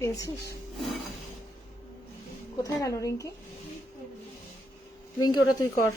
পেয়েছিস? কোথায় গেল রিঙ্কি? রিঙ্কি ওটা তুই কর।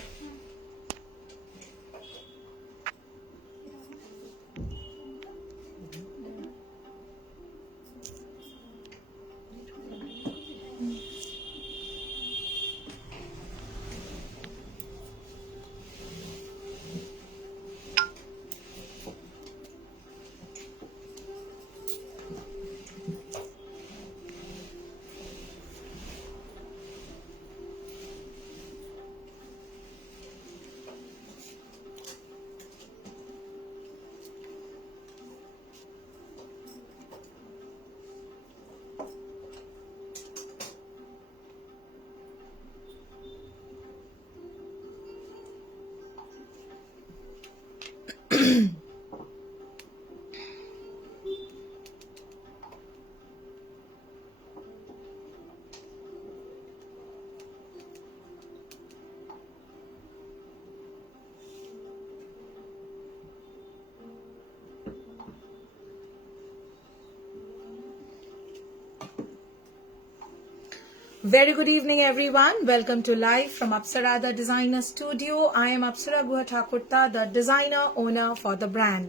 Very good evening, everyone. Welcome to live from Apsara, the designer studio. I am Apsara Guha Thakurta, the designer owner for the brand.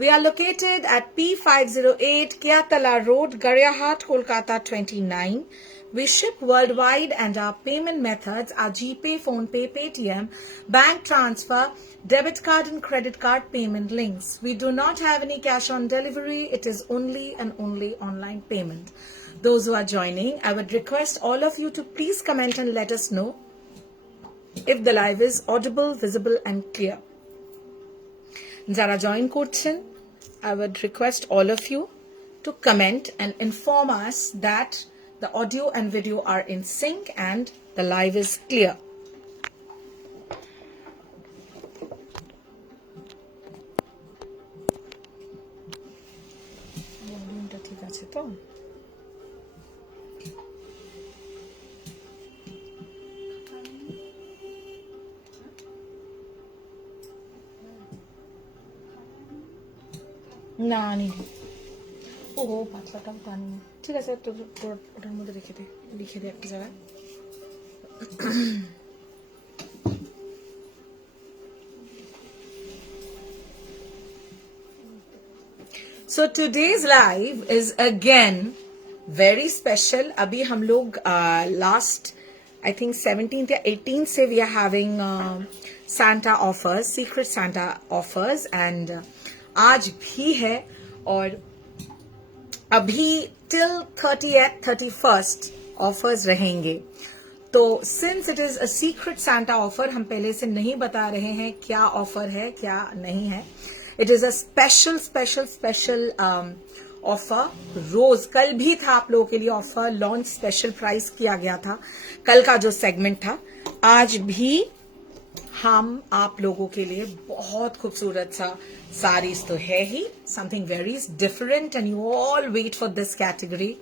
We are located at P508 Kiatala Road, Garyahat, Kolkata 29. We ship worldwide and our payment methods are GPay, PhonePe, Paytm, bank transfer, debit card and credit card payment links. We do not have any cash on delivery. It is only and only online payment. Those who are joining, I would request all of you to please comment and let us know if the live is audible, visible and clear. Jara join korchen, I would request all of you to comment and inform us that the audio and video are in sync and the live is clear. ভলিউমটা ঠিক আছে তো? না আনিনি। ও পাতলাটাও তো আনিনি। ঠিক আছে, ওটার মধ্যে রেখে দে, লিখে দে একটা জায়গায়। So today's live is again very special. अभी हम लोग last I think 17th या 18th से we are having Santa offers, secret Santa offers and आज भी है और अभी till 30th 31st offers रहेंगे. तो since it is a secret Santa offer, हम पहले से नहीं बता रहे हैं क्या ऑफर है क्या नहीं है. It is a special offer. रोज कल भी था आप लोगों के लिए ऑफर लॉन्च, स्पेशल प्राइस किया गया था कल का जो सेगमेंट था. आज भी हम आप लोगों के लिए बहुत खूबसूरत सा साड़ीज तो है ही, something very different and you all wait for this category.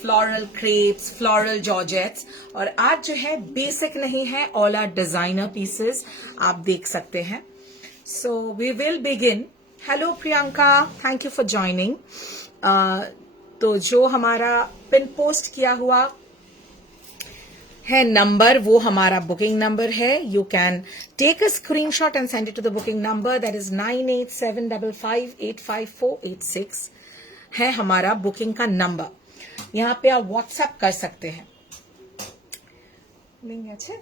Floral crepes, floral georgettes और आज जो है बेसिक नहीं है, ऑल आर डिजाइनर पीसेस आप देख सकते हैं. So we will begin. Hello Priyanka, thank you for joining. तो जो हमारा पिन पोस्ट किया हुआ है नंबर, वो हमारा बुकिंग नंबर है. You can take a screenshot and send it to the booking number, that is 9875585486 है हमारा बुकिंग का नंबर. यहाँ पे आप व्हाट्सएप कर सकते हैं. লিংক আছে.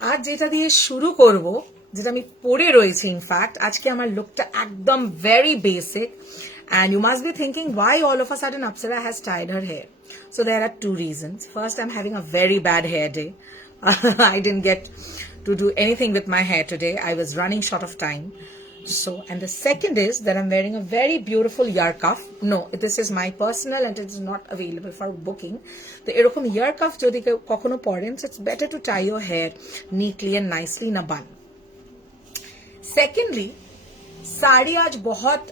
আজ যেটা দিয়ে শুরু করব, যেটা আমি পরে রয়েছি, ইনফ্যাক্ট আজকে আমার লুকটা একদম very basic. And you must be thinking why all of a sudden Apsara has tied her hair. So there are two reasons. First, I'm having a very bad hair day. I didn't get to do anything with my hair today. I was running short of time. So, and the second is that I'm wearing a very beautiful ear cuff. No, this is my personal and it is not available for booking. The erokom ear cuff jodi kokhono poren, so it's better to tie your hair neatly and nicely in a bun. Secondly, sari आज बहुत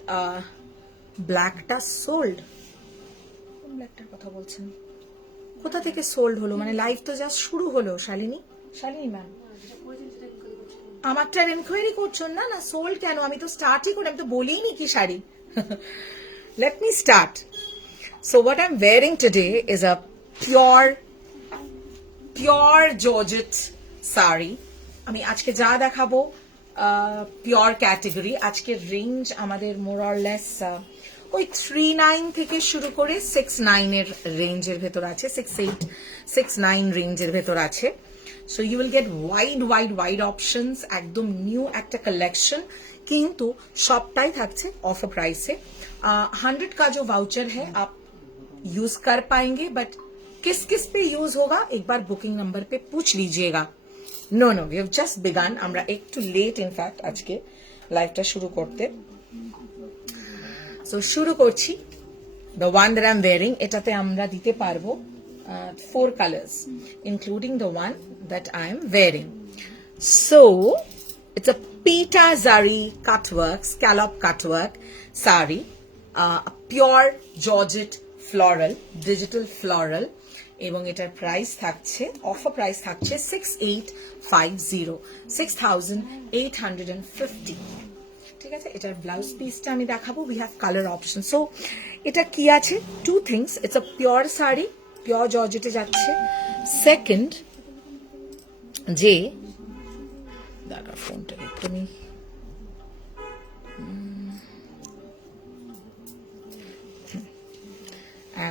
ব্ল্যাকটা sold. কোন ব্ল্যাকটার কথা বলছেন? কোথা থেকে sold হলো? মানে লাইভ তো জাস্ট শুরু হলো. শালিনী ম্যাম, আমারটা এনকোয়ারি করছো না? সোল্ড কেন? আমি তো স্টার্টই করি, আমি তো বলিনি কি sari. Let me start. So what I'm wearing today is a pure Georgette sari. আমি আজকে যা দেখাবো পিওর ক্যাটাগরি। আজকের রেঞ্জ আমাদের মোর অর লেস ওই 39 থেকে শুরু করে 69 এর রেঞ্জের ভেতর আছে, 68 69 রেঞ্জের ভেতর আছে। So you will get wide options, একদম নিউ একটা কালেকশন, কিন্তু সবটাই থাকছে অফার প্রাইসে। 100 का जो वाउचर है आप यूज कर पाएंगे, बट किस किस पे यूज होगा एक बार बुकिंग नंबर पे पूछ लीजिएगा। No we have just begun, আমরা একটু লেট ইনফ্যাক্ট আজকে লাইভটা শুরু করতে। সো শুরু করছি। The one that I am wearing, এটাতে আমরা দিতে পারবো 4 colours including the one that I am wearing. So it's a pita zari cutwork, scallop cutwork sari, pure georgette floral, digital floral, এবং এটার প্রাইস থাকছে, অফার প্রাইস থাকছে 6850, ঠিক আছে। এটার ব্লাউজ পিসটা আমি দেখাবো। We have colour option. So এটা কি আছে, 2 things, it's a pure sari, pure জর্জেটে যাচ্ছে। সেকেন্ড, যে দাদা ফোনটা একদমই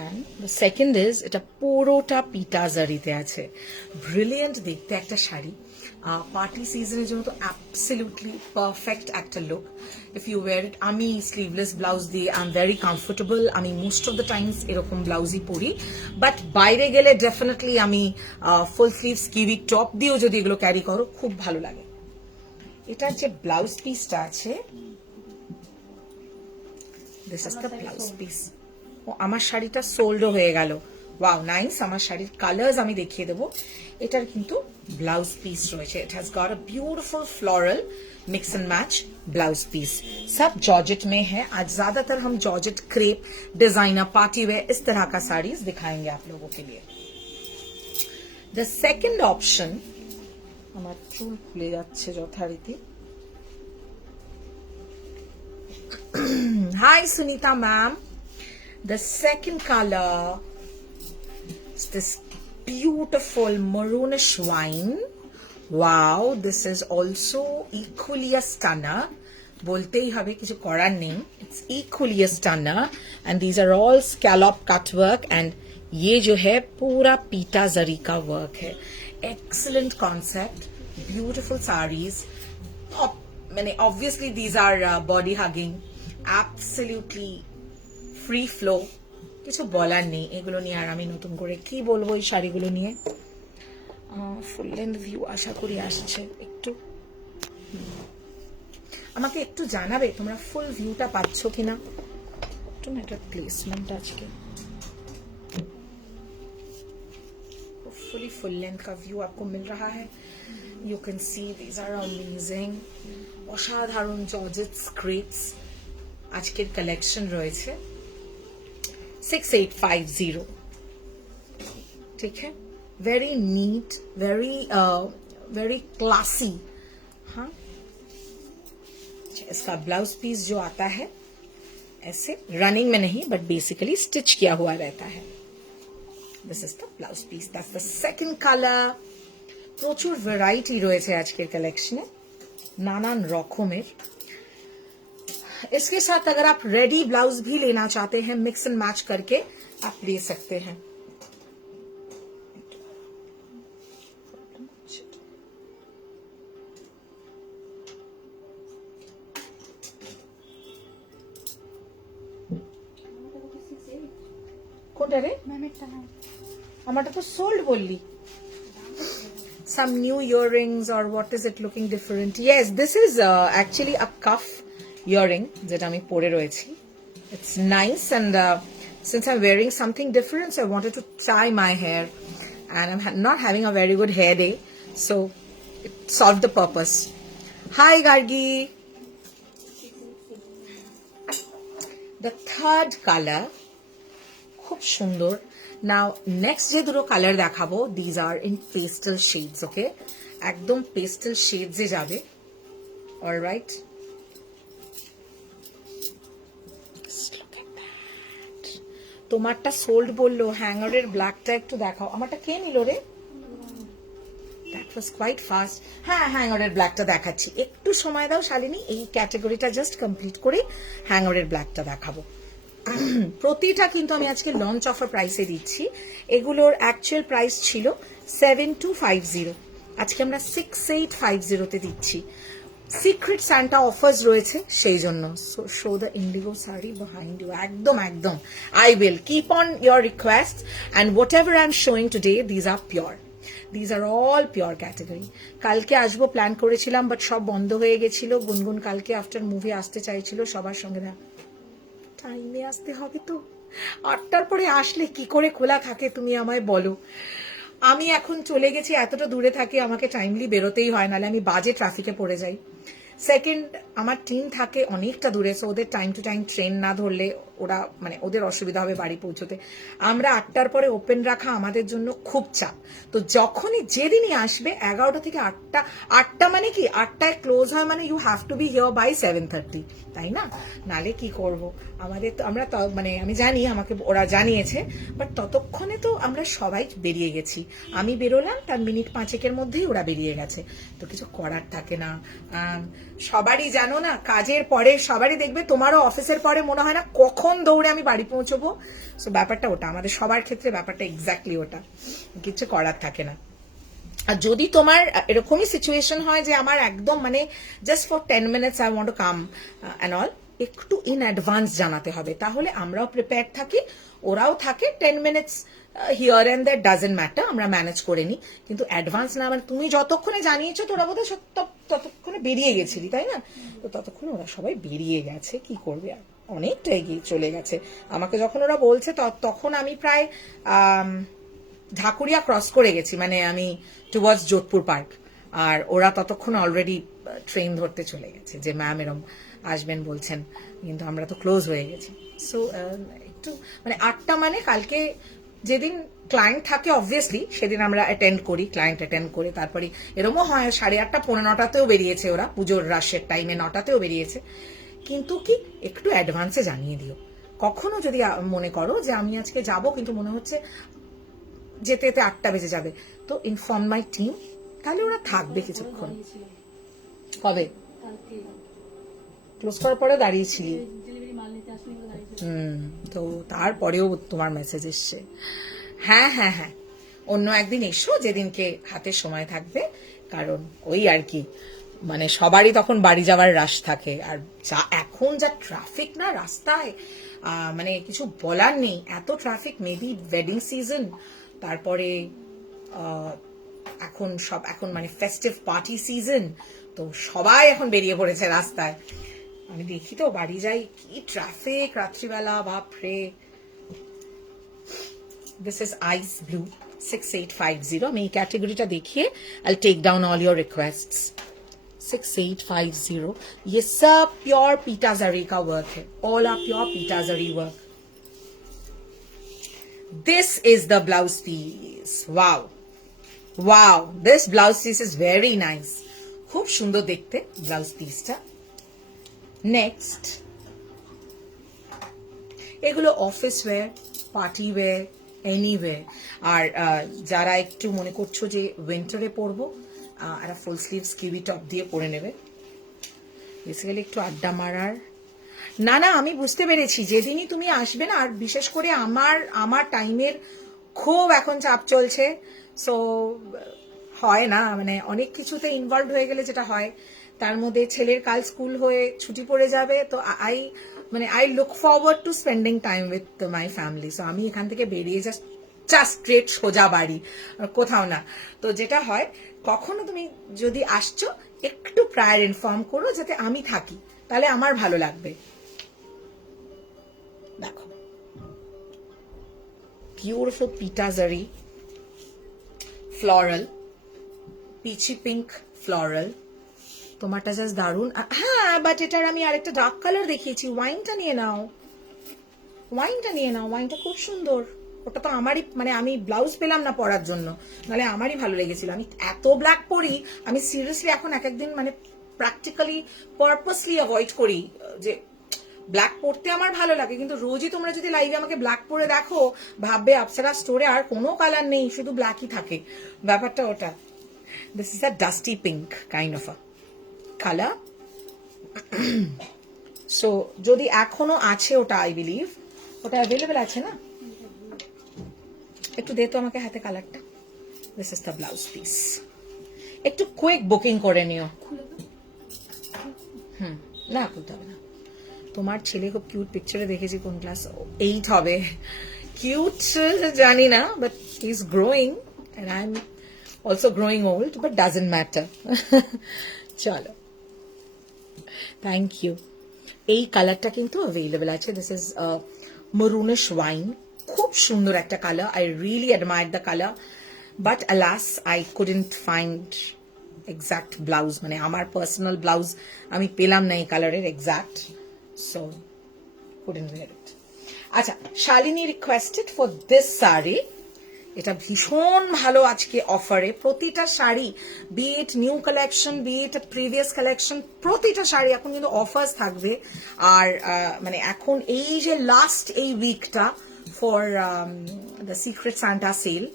and the second is এটা পুরোটা পিটা জারিতে আছে। ব্রিলিয়েন্ট দেখতে একটা শাড়ি, পার্টি সিজনের জন্য তো অ্যাবসলিউটলি পারফেক্ট একটা লুক। ইফ ইউ ওয়্যার ইট, আমি স্লিভলেস ব্লাউজ দিয়ে আই এম ভেরি কমফোর্টেবল। আমি মোস্ট অফ দ্য টাইমস এরকম ব্লাউজই পরি, বাট বাইরে গেলে ডেফিনেটলি আমি ফুল স্লিভ স্কিভি টপ দিয়েও যদি এগুলো ক্যারি করো খুব ভালো লাগে। এটার যে ব্লাউজ পিসটা আছে, this is the blouse piece. ও আমার শাড়িটা সোল্ডও হয়ে গেল। Wow nice. আমার শাড়ির কালার্স আমি দেখিয়ে দেবো। এটার কিন্তু ব্লাউজ পিস রয়েছে। It has got a beautiful floral mix and match blouse piece. सब जॉर्जेट में है। आज ज्यादातर हम georgette, crepe, designer, party wear इस तरह का साड़ीज दिखाएंगे आप लोगों के लिए। द सेकेंड ऑप्शन, আমার চুল খুলে যাচ্ছে যথারীতি। Hi Sunita ma'am. The second color is this beautiful maroonish wine. Wow, this is also equally a stunner. बोलते ही हमें किसी कोरान नहीं, it's equally a stunner, and these are all scallop cut work, and ये जो है पूरा पीटा जरी का वर्क है। Excellent concept, beautiful sarees. मैंने obviously these are body hugging, absolutely free flow, কিছু বলার নেই এগুলো নিয়ে। আর আমি নতুন করে কি বলবো এই শাড়িগুলো নিয়ে। ফুল লেন্থ ভিউ আশা করি আসছে। একটু আমাকে একটু জানাবে তোমরা ফুল ভিউটা পাচ্ছ কিনা। একটু না এটার প্লেসমেন্ট আজকে होपफुली फुल लेंथ का व्यू आपको मिल रहा है। You can see this are amazing, অসাধারণ জর্জেট স্ক্রেপস আজকের কালেকশন রয়েছে। 6850, ठीक है। Very neat, very classy. हाँ, इसका ब्लाउज पीस जो आता है ऐसे रनिंग में नहीं, बट बेसिकली स्टिच किया हुआ रहता है। This is the blouse piece, that's the second colour. প্রচুর ভ্যারাইটি রয়েছে আজকের কালেকশনে, নানান রকমের। इसके साथ अगर आप रेडी ब्लाउज भी लेना चाहते हैं, मिक्स एंड मैच करके आप ले सकते हैं। কোনটা রে? আমারটা তো সোল্ড বললি। Some new earrings, or what is it looking different? Yes, this is actually a cuff earring that আমি পরে রয়েছি। It's nice, and since I'm wearing something different, so I wanted to tie my hair, and I'm not having a very good hair day, so it solved the purpose. Hi Gargi. The third color, খুব সুন্দর। Now next যে দুটো colour দেখাবো, these are in pastel shades, okay? একদম pastel shades এ যাবে। All right, তোমারটা sold বললো, হ্যাঙ্গারের ব্ল্যাকটা একটু দেখাও। আমারটা কে নিল রে? That was quite fast. হ্যাঁ, হ্যাঙ্গারের ব্ল্যাকটা দেখাচ্ছি, একটু সময় দাও শালিনী, এই ক্যাটাগরিটা জাস্ট কমপ্লিট করে হ্যাঙ্গারের ব্ল্যাকটা দেখাবো। প্রতিটা কিন্তু আমি আজকে লঞ্চ অফার প্রাইসে দিচ্ছি। এগুলোর অ্যাকচুয়াল প্রাইস ছিল 7250, আজকে আমরা 6850-তে দিচ্ছি। সিক্রেট সান্টা অফার্স রয়েছে সেই জন্য। Show the indigo sari behind you. একদম একদম, I will keep on your request and whatever I am showing today, these are pure, these are all pure category. কালকে আসবো প্ল্যান করেছিলাম, বাট সব বন্ধ হয়ে গেছিল। গুনগুন কালকে আফটার মুভি আসতে চাইছিল, সবার সঙ্গে না, টাইমে আসতে হবে তো, 8টার পরে আসলে কি করে খোলা থাকে তুমি আমায় বলো। আমি এখন চলে গেছি, এতটা দূরে থাকি, আমাকে টাইমলি বেরোতেই হয়, নাহলে আমি বাজে ট্রাফিকে পড়ে যাই। সেকেন্ড, আমার টিম থাকে অনেকটা দূরে, সো ওদের টাইম টু টাইম ট্রেন না ধরলে ওরা মানে ওদের অসুবিধা হবে বাড়ি পৌঁছতে। আমরা 8টার পরে ওপেন রাখা আমাদের জন্য খুব চাপ। তো যখনই যেদিনই আসবে 11টা থেকে 8টা, 8টা মানে কি 8টায় ক্লোজ হয়, মানে you have to be here by 7:30, তাই না? নালে কি করব আমাদের তো, আমরা মানে আমি জানি আমাকে ওরা জানিয়েছে, বাট ততক্ষণে তো আমরা সবাই বেরিয়ে গেছি। আমি বেরোলাম, তার মিনিট 5-এর মধ্যেই ওরা বেরিয়ে গেছে, তো কিছু করার থাকে না। সবারই জানো না, কাজের পরে সবারই দেখবে, তোমারও অফিসের পরে মনে হয় না কখন দৌড়ে আমি বাড়ি পৌঁছবো। সো ব্যাপারটা ওটা, আমাদের সবার ক্ষেত্রে ব্যাপারটা এক্স্যাক্টলি ওটা, কিছু করার থাকে না। আর যদি তোমার এরকমই সিচুয়েশন হয় যে আমার একদম মানে just for 10 minutes I want to come and all, একটু ইন অ্যাডভান্স জানাতে হবে, তাহলে আমরাও প্রিপেয়ার থাকি, ওরাও থাকে। 10 minutes here and that doesn't matter, আমরা ম্যানেজ করে নিই। কিন্তু অ্যাডভান্স না, মানে তুমি যতক্ষণে জানিয়েছো তোরা বোধহয় ততক্ষণে বেরিয়ে গেছিলি, তাই না? তো ততক্ষণে ওরা সবাই বেরিয়ে গেছে, কি করবে আর, অনেকটা এগিয়ে চলে গেছে। আমাকে যখন ওরা বলছে তখন আমি প্রায় ঢাকুরিয়া ক্রস করে গেছি, মানে আমি টুয়ার্ডস যোধপুর পার্ক, আর ওরা ততক্ষণ অলরেডি ট্রেন ধরতে চলে গেছে, যে ম্যাম এরম আসবেন বলছেন, কিন্তু আমরা তো ক্লোজ হয়ে গেছি। সো একটু মানে 8টা মানে কালকে যেদিন ক্লায়েন্ট থাকে অবভিয়াসলি সেদিন আমরা অ্যাটেন্ড করি, ক্লায়েন্ট অ্যাটেন্ড করে তারপরে এরমও হয় 8:30, 9:15-তেও বেরিয়েছে ওরা, পুজোর রাশের টাইমে 9টাতেও বেরিয়েছে। কিন্তু কি একটু অ্যাডভান্সে জানিয়ে দিও। কখনো যদি মনে করো যে আমি আজকে যাব, কিন্তু মনে হচ্ছে যেতে যেতে 8টা বেজে যাবে, তো ইনফর্ম মাই টিম, তাহলে ওরা থাকবে কিছুক্ষণ। কবে ক্লোজ করার পরে দাঁড়িয়েছিলি? তো তারপরেও তোমার মেসেজ এসছে। হ্যাঁ হ্যাঁ হ্যাঁ, অন্য একদিন এসো, যেদিনকে হাতে সময় থাকবে, কারণ ওই আর কি, মানে সবারই তখন বাড়ি যাওয়ার রাশ থাকে। আর যা এখন যা ট্রাফিক না রাস্তায়, মানে কিছু বলার নেই, এত ট্রাফিক। মেবি ওয়েডিং সিজন, তারপরে এখন মানে ফেস্টিভ পার্টি সিজন, তো সবাই এখন বেরিয়ে পড়েছে রাস্তায়। আমি দেখি তো, বাড়ি যাই কি ট্রাফিক রাত্রিবেলা, বাপরে। This is ice blue 6850। আমি এই ক্যাটেগরিটা দেখিয়ে I take down all your requests. 6850, ये सब प्योर पीटा जरी का वर्क है, ऑल आर प्योर पीटा जरी work. This is the blouse piece. Wow, wow, this blouse piece is very nice. খুব সুন্দর দেখতে ব্লাউজ পিসটা। নেক্সট, এগুলো office wear, party wear, anywhere. আর যারা একটু মনে করছো যে উইন্টারে পরবো, একটা ফুল স্লিভ স্কিভি টপ দিয়ে পরে নেবে, বেসিক্যালি একটু আড্ডা মারার। না না, আমি বুঝতে পেরেছি, যেদিনই তুমি আসবে না, আর বিশেষ করে আমার টাইমের খুব এখন চাপ চলছে, সো হয় না, মানে অনেক কিছুতে ইনভলভ হয়ে গেলে যেটা হয়, তার মধ্যে ছেলের কাল স্কুল হয়ে ছুটি পড়ে যাবে, তো I look forward to spending time with my family. So আমি এখান থেকে বেরিয়ে জাস্ট স্ট্রেট সোজা বাড়ি, কোথাও না। তো যেটা হয়, কখনো তুমি যদি আসছো একটু প্রায়র ইনফর্ম করো, যাতে আমি থাকি, তাহলে আমার ভালো লাগবে। দেখো, বিউটিফুল পিটা জারি, ফ্লোরাল, পিচি পিঙ্ক ফ্লোরাল, তোমারটা জাস্ট দারুন। হ্যাঁ, বাট এটার আমি আরেকটা ডার্ক কালার দেখিয়েছি, ওয়াইনটা নিয়ে নাও, ওয়াইনটা খুব সুন্দর। ওটা তো আমারই, মানে আমি ব্লাউজ পেলাম না পরার জন্য, নাহলে আমারই ভালো লেগেছিল। আমি এত ব্ল্যাক পরি, আমি সিরিয়াসলি এখন এক একদিন মানে প্র্যাকটিক্যালি পারপাসলি অ্যাভয়েড করি যে ব্ল্যাক পরতে আমার ভালো লাগে, কিন্তু রোজই তোমরা যদি লাইভে আমাকে ব্ল্যাক পরে দেখো ভাববে অপ্সরা স্টোরে আর কোনো কালার নেই, শুধু ব্ল্যাকই থাকে, ব্যাপারটা ওটা। This is a dusty pink kind of a colour. So যদি এখনো আছে ওটা, আই বিলিভ ওটা অ্যাভেলেবেল আছে না, একটু দে তো আমাকে হাতে কালারটা। This is the blouse piece, একটু কুইক বুকিং করে নিও। না খুলতে হবে না, তোমার ছেলে খুব কিউট, পিকচারে দেখেছি কোন ক্লাস 8 হবে, কিউট জানি না, but he is growing and I am also growing old, but doesn't matter. চলো, থ্যাংক ইউ। এই কালারটা কিন্তু অ্যাভেলেবল আছে, দিস ইজ মরুনিশ ওয়াইন, খুব সুন্দর একটা colour, I really admire the colour, but alas I couldn't find exact blouse, মানে আমার পার্সোনাল ব্লাউজ আমি পেলাম না এই কালারের exact, so couldn't wear it. আচ্ছা, Shalini requested for this sari, এটা ভীষণ ভালো আজকে অফারে, প্রতিটা শাড়ি বি ইট নিউ কালেকশন বি ইট প্রিভিয়াস কালেকশন, প্রতিটা শাড়ি এখন কিন্তু অফার্স থাকবে। আর মানে এখন এই যে লাস্ট এই উইকটা for the secret Santa sale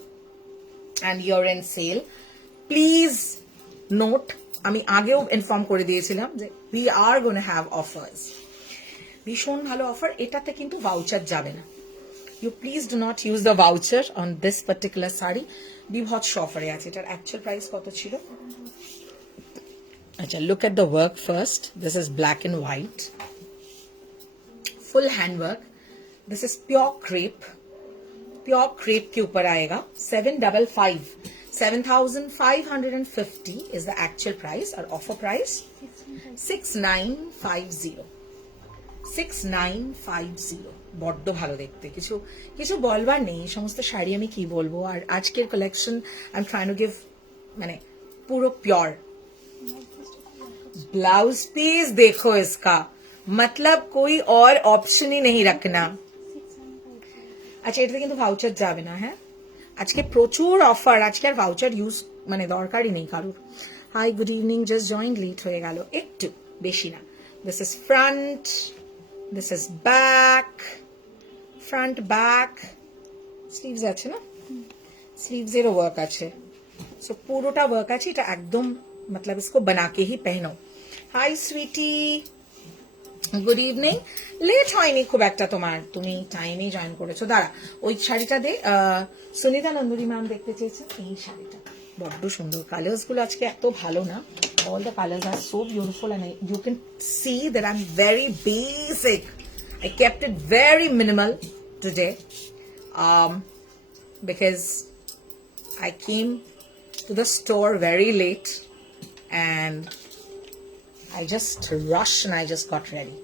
and year end sale, please note, আমি আগেও ইনফর্ম করে দিয়েছিলাম যে we are gonna have offers, ভীষণ ভালো অফার। এটাতে কিন্তু ভাউচার যাবে না, you please do not use the voucher on this particular sari, বিভৎস অফারে আছে। এটার অ্যাকচুয়াল প্রাইস কত ছিল? আচ্ছা, look at the work first. This is black and white, full hand work. This is pure crepe के ऊपर आएगा। 755 is the actual price, और offer price 6950। বড্ড ভালো দেখতে, কিছু বলবার নেই, এই সমস্ত শাড়ি আমি কি বলবো। আর আজকের collection I am trying to give মানে পুরো পিওর। ब्लाउज पीस देखो इसका, मतलब कोई और ऑप्शन ही नहीं रखना। আচ্ছা, এটাতে কিন্তু ভাউচার যাবে না। হ্যাঁ, আজকে প্রচুর অফার, আজকে আর ভাউচার ইউজ মানে দরকারই নেই কারোর। Hi, good evening, just join, late হয়ে গেল একটু, বেশি না। This is front, this is back, front back, sleeves আছে না, স্লিভসেরও ওয়ার্ক আছে, সো পুরোটা ওয়ার্ক আছে। এটা একদম मतलब इसको बना के ही पहनो। Hi sweetie, good evening. Late হয়নি খুব একটা তোমার, তুমি টাইমে জয়েন করেছো। দাঁড়া, ওই শাড়িটা দে, সুনিতা নন্দুরি ম্যাম দেখতে চেয়েছেন এই শাড়িটা, বড্ড সুন্দর। কালার্স গুলো আজকে এত ভালো না, all the colours are so beautiful and you can see that I am very basic, I kept it very minimal today because I came to the store very late and I just rushed and I just got ready.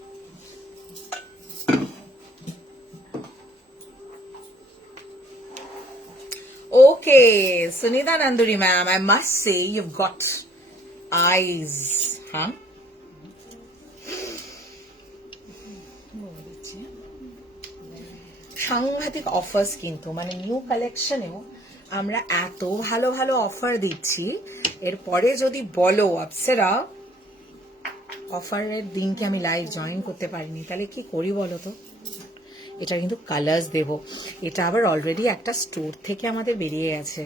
Okay, Sunita Nanduri ma'am, I must say you've got eyes, huh? সাংঘাতিক offers কিন্তু, মানে new কালেকশনেও আমরা এত ভালো ভালো offer দিচ্ছি। এরপরে যদি বলো অপ্সরা অফারের দিনকে আমি লাইভ জয়েন করতে পারিনি, তাহলে কি করি বলো তো। এটা কিন্তু কালার্স দেব, এটা আবার অলরেডি একটা স্টোর থেকে আমাদের বেরিয়ে গেছে,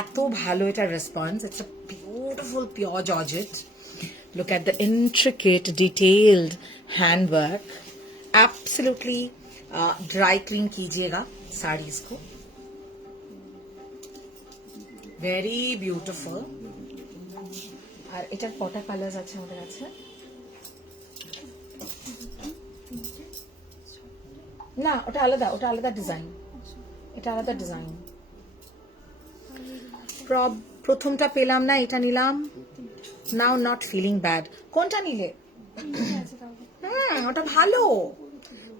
এত ভালো এটা response. It's a beautiful pure georgette, look at the intricate detailed hand work, absolutely dry clean कीजिएगा साड़ीज को, ভেরি বিউটিফুল। আর এটার কটা কালার্স আছে আমাদের কাছে? না, ওটা আলাদা, ওটা আলাদা ডিজাইন, এটা আলাদা ডিজাইন। প্রথমটা পেলাম না, এটা নিলাম। Now not feeling bad. কোনটা নিলে? ওটা ভালো।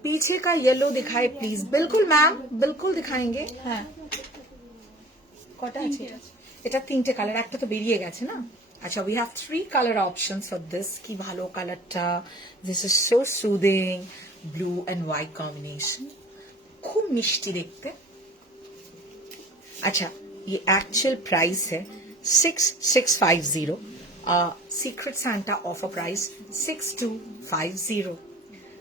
पीछे का येलो दिखाए प्लीज। बिल्कुल मैम, बिल्कुल दिखाएंगे। হ্যাঁ, কটা আছে? এটা তিনটে কালার, একটা তো বেরিয়ে গেছে না। আচ্ছা, we have 3 color options for this। কি ভালো কালারটা, this is so soothing, blue and white combination, খুব মিষ্টি দেখতে। अच्छा, ये एक्चुअल प्राइस है 6650, secret Santa offer price 6250।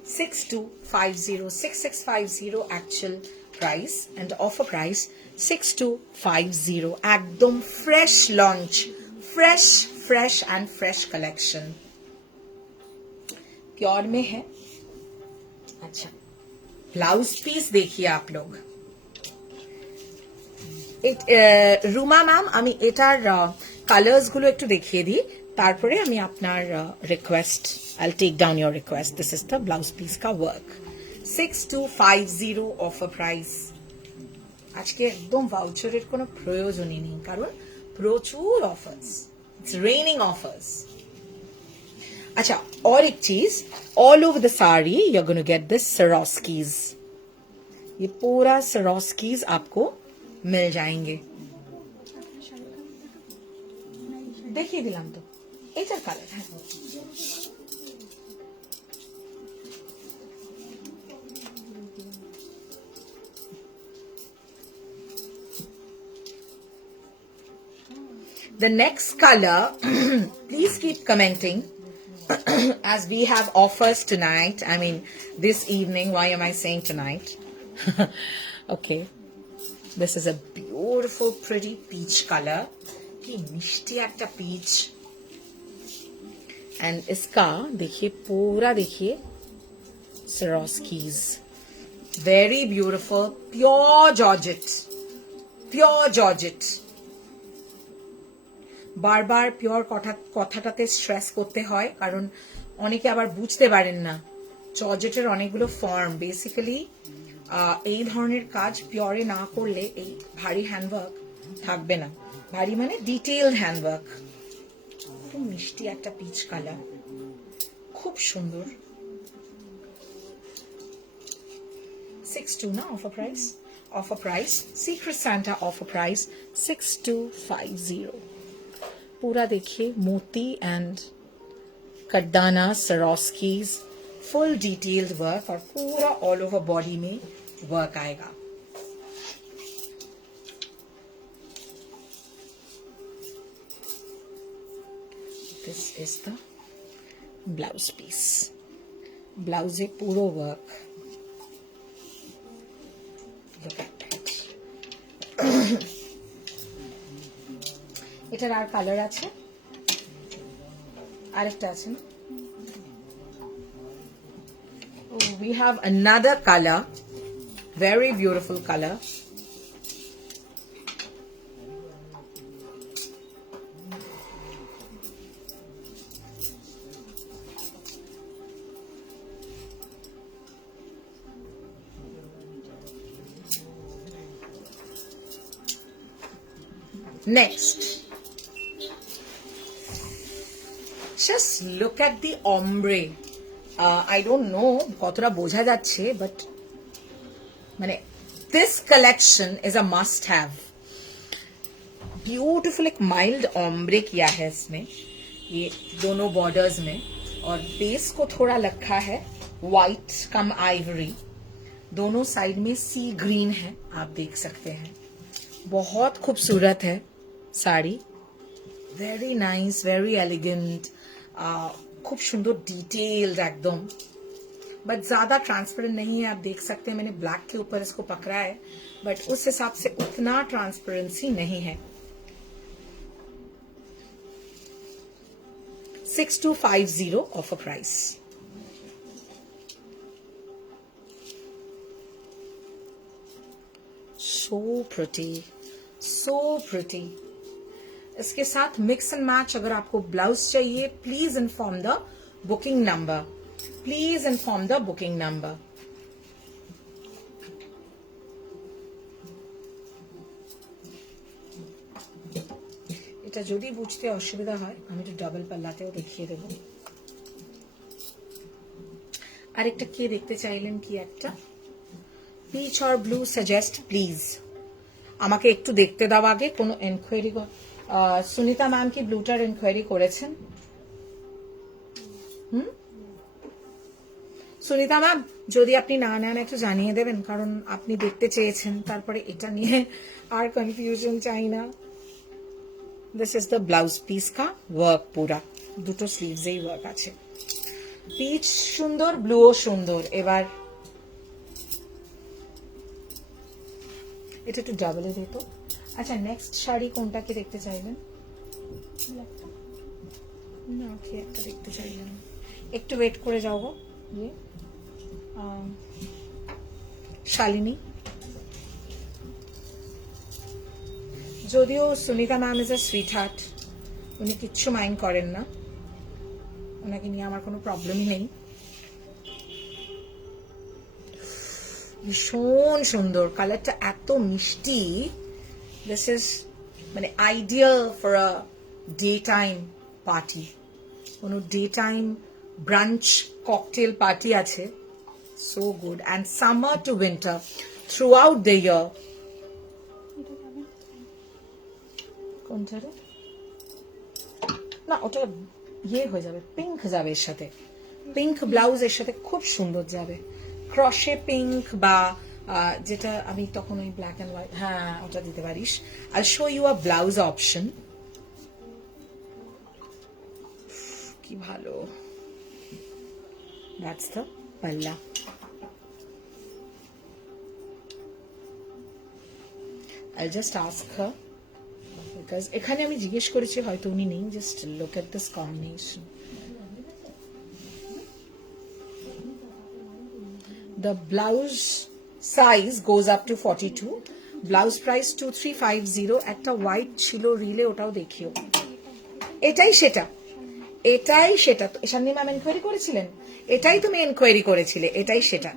6250, 6650 actual price and offer price 6250. একদম fresh launch, fresh and fresh collection. Pure में है. अच्छा, ब्लाउज पीस देखिए आप लोग. রুমা ম্যাম, আমি এটার কালার্স গুলো একটু দেখিয়ে দিই, তারপরে আমি আপনার request, I will take down your request. This is the blouse piece কা ওয়ার্ক. 6250 offer price. আজকে একদম ভাউচারের কোনো প্রয়োজনই নেই, কারণ প্রচুর অফার্স. It's raining offers. अच्छा, और एक चीज, all over the sari you are gonna get this Swarovskis. ये पूरा सरोस्कीज आपको मिल जाएंगे. देखिए दिलाम तो एचर कलर है. The next color, please keep commenting. As we have offers tonight, I mean this evening, why am I saying tonight? Okay, this is a beautiful pretty peach color. ki mishti ekta peach, and iska dekhiye pura, dekhiye Swarovskis, very beautiful, pure georgette. বারবার pure কথাটাতে stress করতে হয়, কারণ অনেকে আবার বুঝতে পারেন না জর্জেটের অনেকগুলো ফর্ম. বেসিক্যালি এই ধরনের কাজ পিওরে না করলে এই ভারী হ্যান্ডওয়ার্ক থাকবে না. ভারী মানে ডিটেইলড হ্যান্ডওয়ার্ক. খুব মিষ্টি একটা পিচ কালার, খুব সুন্দর. 62 না offer price Secret Santa offer price 6250. पूरा देखिए मोती एंड कड्डाना सरोस्कीज, फुल डिटेल्ड वर्क, और पूरा ऑल ओवर बॉडी में वर्क आएगा. This is the blouse piece. ब्लाउजे पूरा वर्क. Look at it. এটার আর কালার আছে, আরেকটা আছে না? We have another color, very beautiful color. Next, just look at the ombre. I don't know কতটা বোঝা যাচ্ছে, but মানে this collection is a must have. Beautiful एक mild ombre किया है इसमें, ये दोनों borders में, और बेस को थोड़ा रखा है white कम ivory. दोनों साइड में सी ग्रीन है, आप देख सकते हैं. बहुत खूबसूरत है sari, very nice, very elegant, खूब सुंदर डिटेल्ड एकदम, बट ज्यादा ट्रांसपेरेंट नहीं है. आप देख सकते हैं मैंने ब्लैक के ऊपर इसको पकड़ा है, बट उस हिसाब से उतना ट्रांसपेरेंसी नहीं है. 6250 ऑफर प्राइस. So pretty. इसके साथ मिक्स एंड मैच अगर आपको ब्लाउज चाहिए, please inform the booking number. এটা যদি বুঝতে অসুবিধা হয় আমি একটু ডাবল পাল্লাতেও দেখিয়ে দেব. আরেকটা কে দেখতে চাইলেন কি একটা পিচ আর ব্লু সাজেস্ট প্লিজ. আমাকে একটু দেখতে দাও আগে. কোনো এনকোয়ারি, সুনিতা ম্যাম কি ব্লুটার এনকোয়ারি করেছেন? সুনিতা ম্যাম, যদি আপনি না নেন একটু জানিয়ে দেবেন, কারণ আপনি দেখতে চেয়েছেন, তারপরে এটা নিয়ে আর কনফিউশন চাই না. This is the blouse piece কা ওয়ার্ক, পুরা দুটো স্লিভসেই ওয়ার্ক আছে. পিচ সুন্দর, ব্লুও সুন্দর। এবার এটা একটু ডাবলে দিত। আচ্ছা, নেক্সট শাড়ি কোনটাকে দেখতে চাইলেন? না, কি একটা দেখতে চাইলেন? একটু ওয়েট করে যাও গো। শালিনী, যদিও Sunita ma'am is a sweet heart, উনি কিচ্ছু মাইন্ড করেন না, ওনাকে নিয়ে আমার কোনো প্রবলেমই নেই। ভীষণ সুন্দর, কালারটা এত মিষ্টি। দিস ইজ মানে ideal for a day time party, কোনো day time brunch cocktail party আছে। So good, and summer to winter throughout the year. কোনটা রে? না, ওটা ইয়ে হয়ে যাবে, পিঙ্ক যাবে এর সাথে, পিঙ্ক ব্লাউজ এর সাথে খুব সুন্দর যাবে। ক্রশে পিঙ্ক বা যেটা আমি তখন ওই ব্ল্যাক অ্যান্ড হোয়াইট, হ্যাঁ ওটা দিতে পারিস। I show you a blouse option. কি ভালো, দ্যাটস দ্য পাল্লা। I just ask her, because এখানে আমি জিজ্ঞেস করেছি, হয়তো উনি নেই। Just look at this combination. The blouse size goes up to 42. Blouse price 2350. একটা হোয়াইট ছিল রিলে, ওটাও দেখিও। এটাই সেটা, এটাই সেটা। শান্নি ম্যাম এনকোয়ারি করেছিলেন, এটাই তুমি এনকোয়ারি করেছিলে, এটাই সেটা।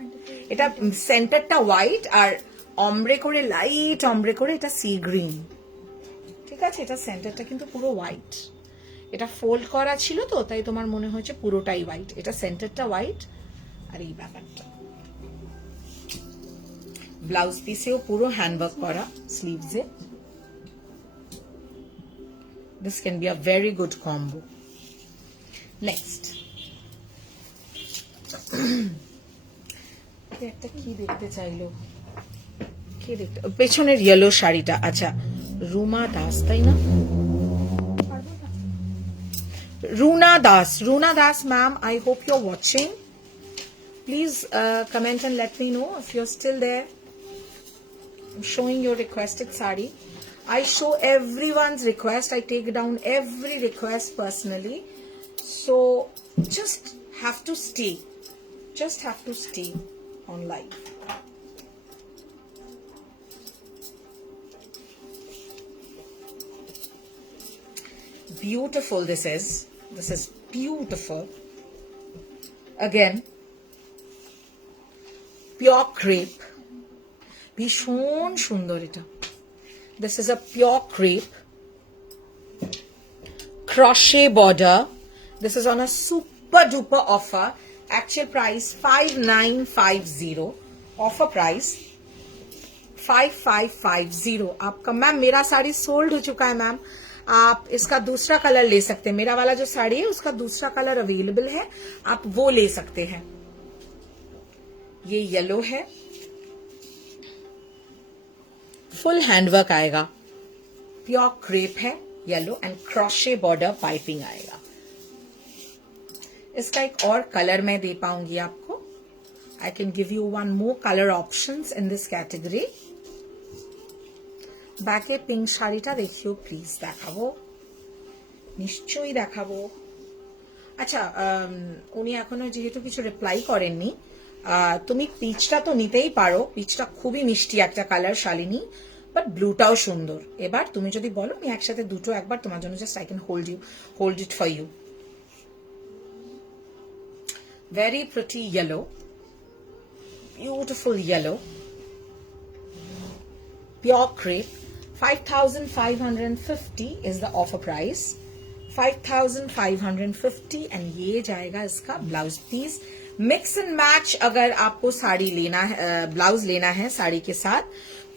এটা সেন্টারটা হোয়াইট আর অমব্রে করে, লাইট অমব্রে করে, এটা সি গ্রিন, ঠিক আছে? এটা সেন্টারটা কিন্তু পুরো হোয়াইট। এটা ফোল্ড করা ছিল তো, তাই তোমার মনে হয়েছে পুরোটাই হোয়াইট। এটা সেন্টারটা হোয়াইট আর এই ব্যাপারটা। ব্লাউজ পিসেও পুরো হ্যান্ডওয়ার্ক করা, স্লিভসে। This can be a very good combo. Next একটা কি দেখতে চাইলো, কে দেখতে? পেছনের ইয়েলো শাড়িটা, আচ্ছা রুমা দাস, তাই না? Runa Das, Runa Das ma'am, I hope you're watching. Please comment and let me know if you're still there. I'm showing your requested sari. I show everyone's request. I take down every request personally. So just have to stay. Just have to stay on live. Beautiful this is. This is beautiful. Again, pure crepe. ভীষণ সুন্দর এটা। This is a pure crepe. Crochet border. This is on a super duper offer. Actual price 5950. Offer price 5550. आपका ma'am मेरा sari sold हो चुका है ma'am, आप इसका दूसरा कलर ले सकते हैं। मेरा वाला जो साड़ी है उसका दूसरा कलर अवेलेबल है, आप वो ले सकते हैं। ये येलो है, फुल हैंडवर्क आएगा, प्योर क्रेप है, yellow and crochet border piping आएगा। इसका एक और कलर मैं दे पाऊंगी आपको। I can give you one more colour options in this category. ব্যাকে পিঙ্ক শাড়িটা দেখিও প্লিজ, দেখাবো, নিশ্চয়ই দেখাবো। আচ্ছা, উনি এখনো যেহেতু কিছু রিপ্লাই করেননি, তুমি পিচটা তো নিতেই পারো, পিচটা খুবই মিষ্টি একটা কালার শালিনী, বাট ব্লুটাও সুন্দর। এবার তুমি যদি বলো, আমি একসাথে দুটো একবার তোমার জন্য just I can hold it for you. Very pretty yellow, beautiful yellow, pure crepe. 5550 is the offer price. 5550 and ये जाएगा इसका blouse piece. Mix and match अगर आपको साड़ी लेना है, ब्लाउज लेना है साड़ी के साथ,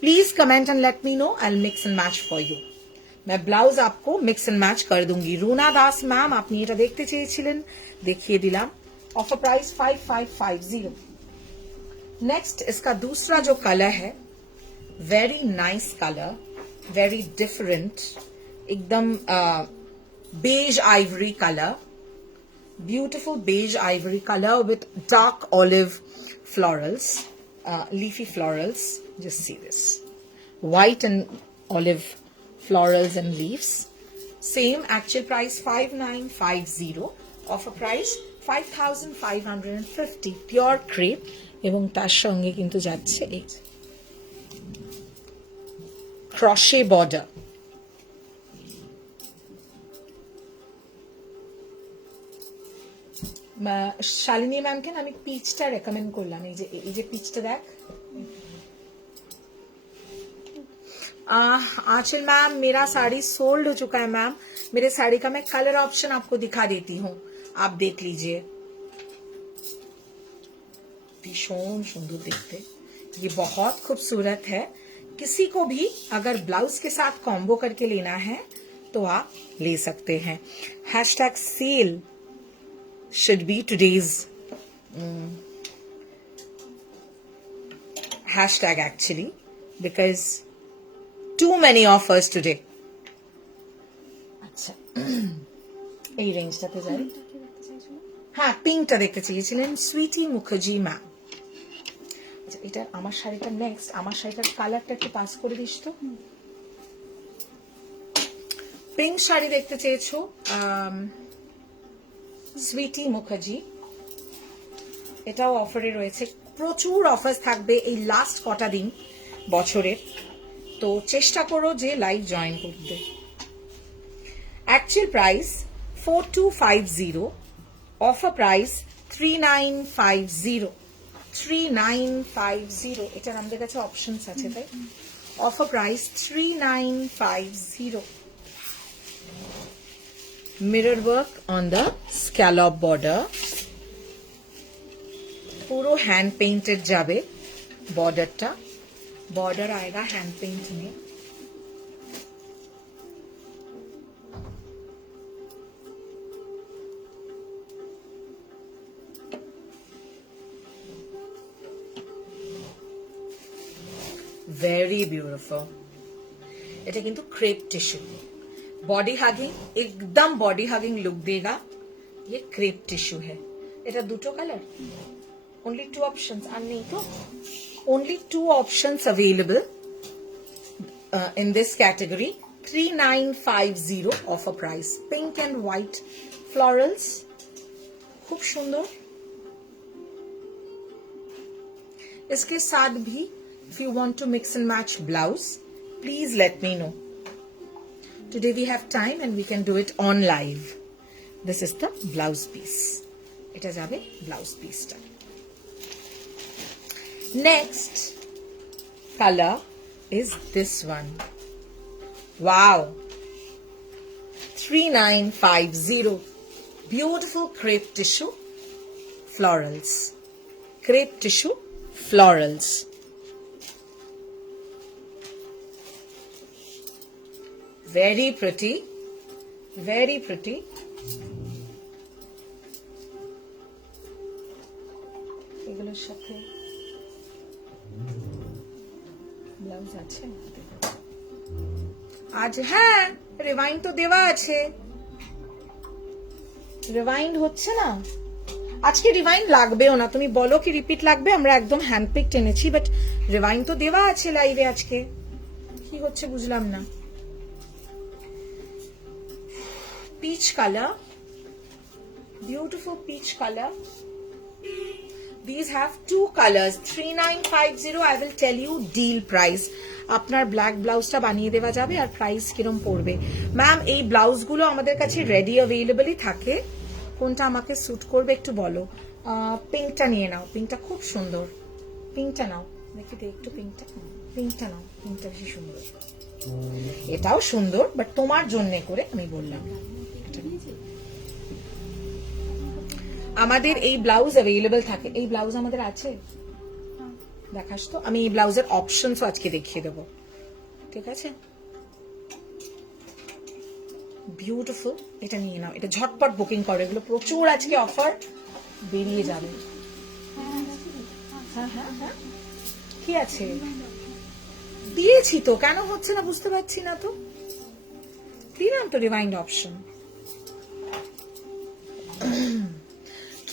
please comment and let me know, I will mix and match for you. मैं ब्लाउज आपको मिक्स एंड मैच कर दूंगी। रूना दास मैम, আপনি এটা দেখতে চেয়েছিলেন, দেখিয়ে দিলাম। Offer price 5550। नेक्स्ट इसका दूसरा जो कलर है, very nice colour, very different, एकदम beige ivory colour, Beautiful beige ivory color with dark olive florals, leafy florals. Just see this. White and olive florals and leaves. Same actual price 5950. Offer price 5550. Pure crepe. এবং তার সঙ্গে কিন্তু যাচ্ছে এই ক্রশে border. Shalini ma'am के ना पीचटा recommend करलाम এই যে पीचटा देख आंचल मैम मेरा साड़ी सोल्ड हो चुका है मैम। मेरे साड़ी का मैं कलर ऑप्शन आपको दिखा देती हूँ, आप देख लीजिए। भीषण सुंदर दिखते, ये बहुत खूबसूरत है। किसी को भी अगर ब्लाउज के साथ कॉम्बो करके लेना है तो आप ले सकते हैं। #Sale should be today's hashtag actually, because too many offers today. আচ্ছা এই রেঞ্জটাতে যাই। হ্যাঁ পিঙ্কটা দেখতে চেয়েছিলেন সুইটি মুখার্জি ম্যাম। আচ্ছা এটা আমার শাড়িটা নেক্সট, আমার শাড়িটার কালারটা একটু পাস করে দিস তো। পিঙ্ক শাড়ি দেখতে চেয়েছো সুইটি মুখার্জি, এটাও অফারে রয়েছে। প্রচুর অফার থাকবে এই লাস্ট কটা দিন বছরের, তো চেষ্টা করো যে লাইভ জয়েন করতে। Actual price 4250, offer price 3950। 3950, এটার আমাদের কাছে অপশনস আছে তাই। Offer price 3950। Mirror work on the scallop border, पूरा हैंड पेंटेड जाबे बॉर्डरटा, बॉर्डर आएगा हैंड पेंट में। Very beautiful. এটা কিন্তু ক্রেপ টিস্যু, बॉडी हगिंग, एकदम बॉडी हगिंग लुक देगा। ये क्रेप टिश्यू है। এটা দুটো কালার, only 2 options আর নেই তো। only 2 options available in this category। 3950 offer price। pink and white florals, খুব সুন্দর। इसके साथ भी if you want to mix and match blouse, please let me know। Today we have time and we can do it on live। This is the blouse piece. It is a blouse piece time। Next color is this one। Wow, 3950। Beautiful crepe tissue florals, crepe tissue florals। Very pretty, very pretty। এগুলোর সাথে blouse আছে আজ। হ্যাঁ rewind তো দেওয়া আছে, rewind হচ্ছে না আজকে। রিভাইন্ড লাগবেও না, তুমি বলো কি রিপিট লাগবে, আমরা একদম হ্যান্ড পিক টেনেছি, বাট রিভাইন্ড তো দেওয়া আছে লাইভে আজকে। কি হচ্ছে বুঝলাম না। peach color, beautiful peach color। These have 2 colors। 3950। I will tell you deal price। আপনার ব্ল্যাক ব্লাউজটা বানিয়ে দেওয়া যাবে আর প্রাইস কিরম পড়বে। ম্যাম এই ব্লাউজগুলো আমাদের কাছে রেডি অ্যাভেলেবলই থাকে, কোনটা আমাকে স্যুট করবে একটু বলো। পিঙ্কটা নিয়ে নাও, পিঙ্কটা খুব সুন্দর। পিঙ্কটা নাও, দেখি তো একটু পিঙ্কটা, পিঙ্কটা নাও, পিঙ্কটা বেশি সুন্দর। এটাও সুন্দর বাট তোমার জন্য করে আমি বললাম। আমাদের এই ব্লাউজ অ্যাভেলেবল থাকে, এই ব্লাউজ আমাদের আছে, দেখাস তো। আমি এই ব্লাউজের অপশনসও আজকে দেখিয়ে দেবো, ঠিক আছে। বিউটিফুল, এটা নিয়ে নাও, এটা ঝটপট বুকিং করো, এগুলো প্রচুর আজকে অফার বেরিয়ে যাবে। হ্যাঁ হ্যাঁ হ্যাঁ কি আছে দিয়েছি তো, কেন হচ্ছে না বুঝতে পারছি না তো। দিলাম তো রিমাইন্ড অপশন।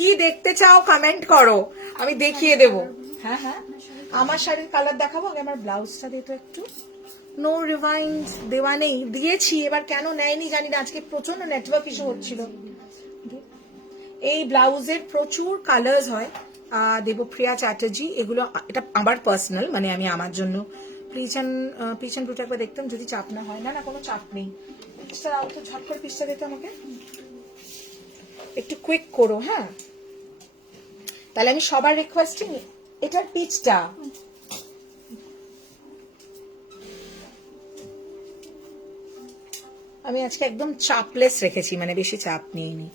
কি দেখতে চাও কমেন্ট করো, আমি দেখিয়ে দেবো। হ্যাঁ হ্যাঁ, আমার শাড়ির কালার দেখাবো, আগে আমার ব্লাউজটা দিয়ে তো একটু। নো রিভাইন্ড দেওয়া নেই, দিয়েছি, এবার কেন নেয়নি জানি না, আজকে প্রচন্ড নেটওয়ার্ক ইস্যু হচ্ছিল। এই ব্লাউজের প্রচুর কালার্স হয়, দেবপ্রিয়া চ্যাটার্জি, এগুলো এটা আমার পার্সোনাল, মানে আমি আমার জন্য পিছন দুটো একবার দেখতাম যদি চাপ না হয়। না না, কোনো চাপ নেই। পিসটা দাও তো, ঝট করে পিসটা দিতে আমাকে, একটু কুইক করো। হ্যাঁ, তাহলে আমি সবার রিকোয়েস্টিং এটার পিচটা আমি আজকে একদম চাপলেস রেখেছি, মানে বেশি চাপ নিইনি।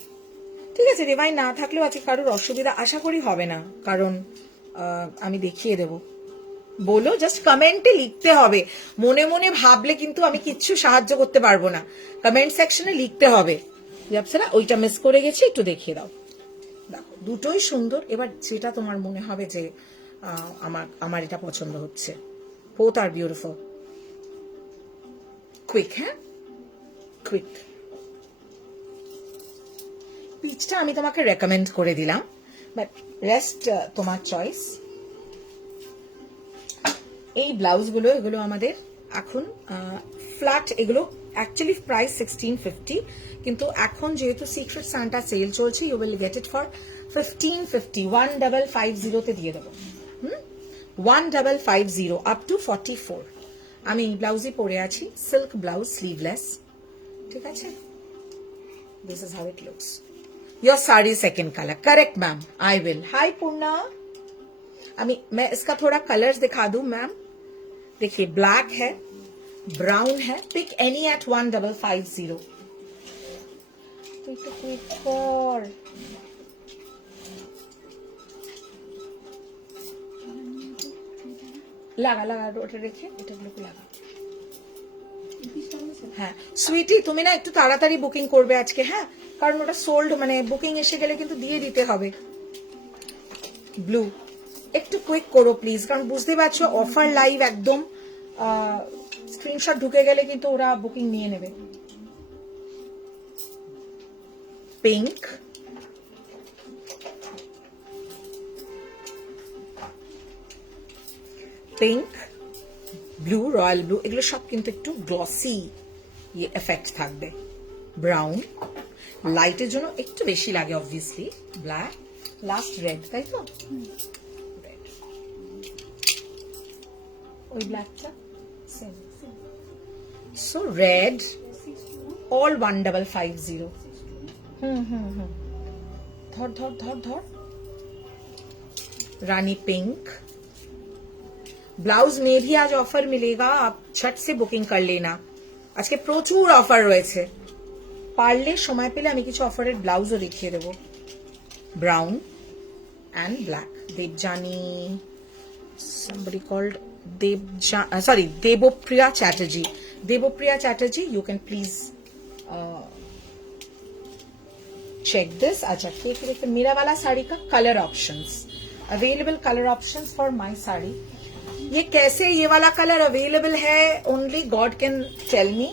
ঠিক আছে, রিভাইন না থাকলেও আজকে কারোর অসুবিধা আশা করি হবে না, কারণ আমি দেখিয়ে দেব। বলো, জাস্ট কমেন্টে লিখতে হবে, মনে মনে ভাবলে কিন্তু আমি কিচ্ছু সাহায্য করতে পারবো না, কমেন্ট সেকশনে লিখতে হবে। আপনারা ওইটা মিস করে গেছি, একটু দেখিয়ে দাও। দেখো, দুটোই সুন্দর, এবার যেটা তোমার মনে হবে যে আমার এটা পছন্দ হচ্ছে। both are beautiful. কুইক, হ্যাঁ কুইক। পিচটা আমি তোমাকে রেকমেন্ড করে দিলাম, বাট রেস্ট তোমার চয়েস। এই ব্লাউজগুলো, এগুলো আমাদের এখন ফ্ল্যাট, এগুলো অ্যাকচুয়ালি প্রাইস 1650, কিন্তু এখন যেহেতু সিক্রেট সান্টা সেল চলছে, you will get it for 1550, 1550 তে দিয়ে দেবো। 1550 আপ টু 44। আমি ব্লাউজে পরে আছি, সিল্ক ব্লাউজ, স্লিভলেস। ঠিক আছে, this is how it looks. Your sari second colour, correct ma'am, I will. Hi Purna, मैं इसका थोड़ा कलर्स दिखा दूं मैम। देखिए, ब्लैक है, ब्राउन है, पिक एनी एट 1550। লাগা লাগা, ওটা রেখে এটাগুলোকে লাগা। হ্যাঁ সুইটি, তুমি না একটু তাড়াতাড়ি বুকিং করবে আজকে, হ্যাঁ, কারণ ওটা সোল্ড, মানে বুকিং এসে গেলে কিন্তু দিয়ে দিতে হবে। ব্লু, একটু কুইক করো প্লিজ, কারণ বুঝতে পারছো অফার লাইভ একদম, স্ক্রিনশট ঢুকে গেলে কিন্তু ওরা বুকিং নিয়ে নেবে। Pink, pink, blue, royal blue, এগুলো সব কিন্তু একটু গ্লসি এফেক্ট থাকবে। ব্রাউন, লাইটের জন্য একটু বেশি লাগে অবভিয়াসলি। ব্ল্যাক, লাস্ট রেড, তাই তো? রেড, ওই ব্ল্যাকটা সেম। So red, all 1550। ধর ধর ধর ধর। रानी पिंक, ব্লাউজ में भी आज ऑफर मिलेगा, आप छट से बुकिंग कर लेना। আজকে প্রচুর অফার রয়েছে, পারলে সময় পেলে আমি কিছু অফারের ব্লাউজও দেখিয়ে দেবো। Brown and black, Debjani, somebody called Devopriya Chatterjee. Devopriya Chatterjee, you can please check this. अच्छा, देखिए मेरा वाला साड़ी का colour options, available colour options for my sari. ये कैसे ये वाला कलर अवेलेबल है, only God can tell me.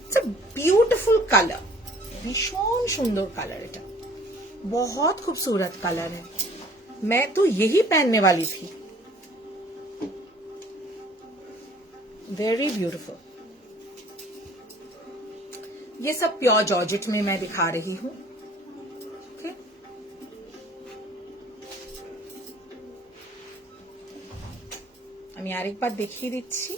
It's a beautiful colour, भीषण सुंदर कलर, এটা बहुत खूबसूरत कलर है, मैं तो यही पहनने वाली थी। Very beautiful. ये सब प्योर जॉर्जेट में मैं दिखा रही हूं। ओके, আমি আরেকবার দেখিয়ে দিচ্ছি।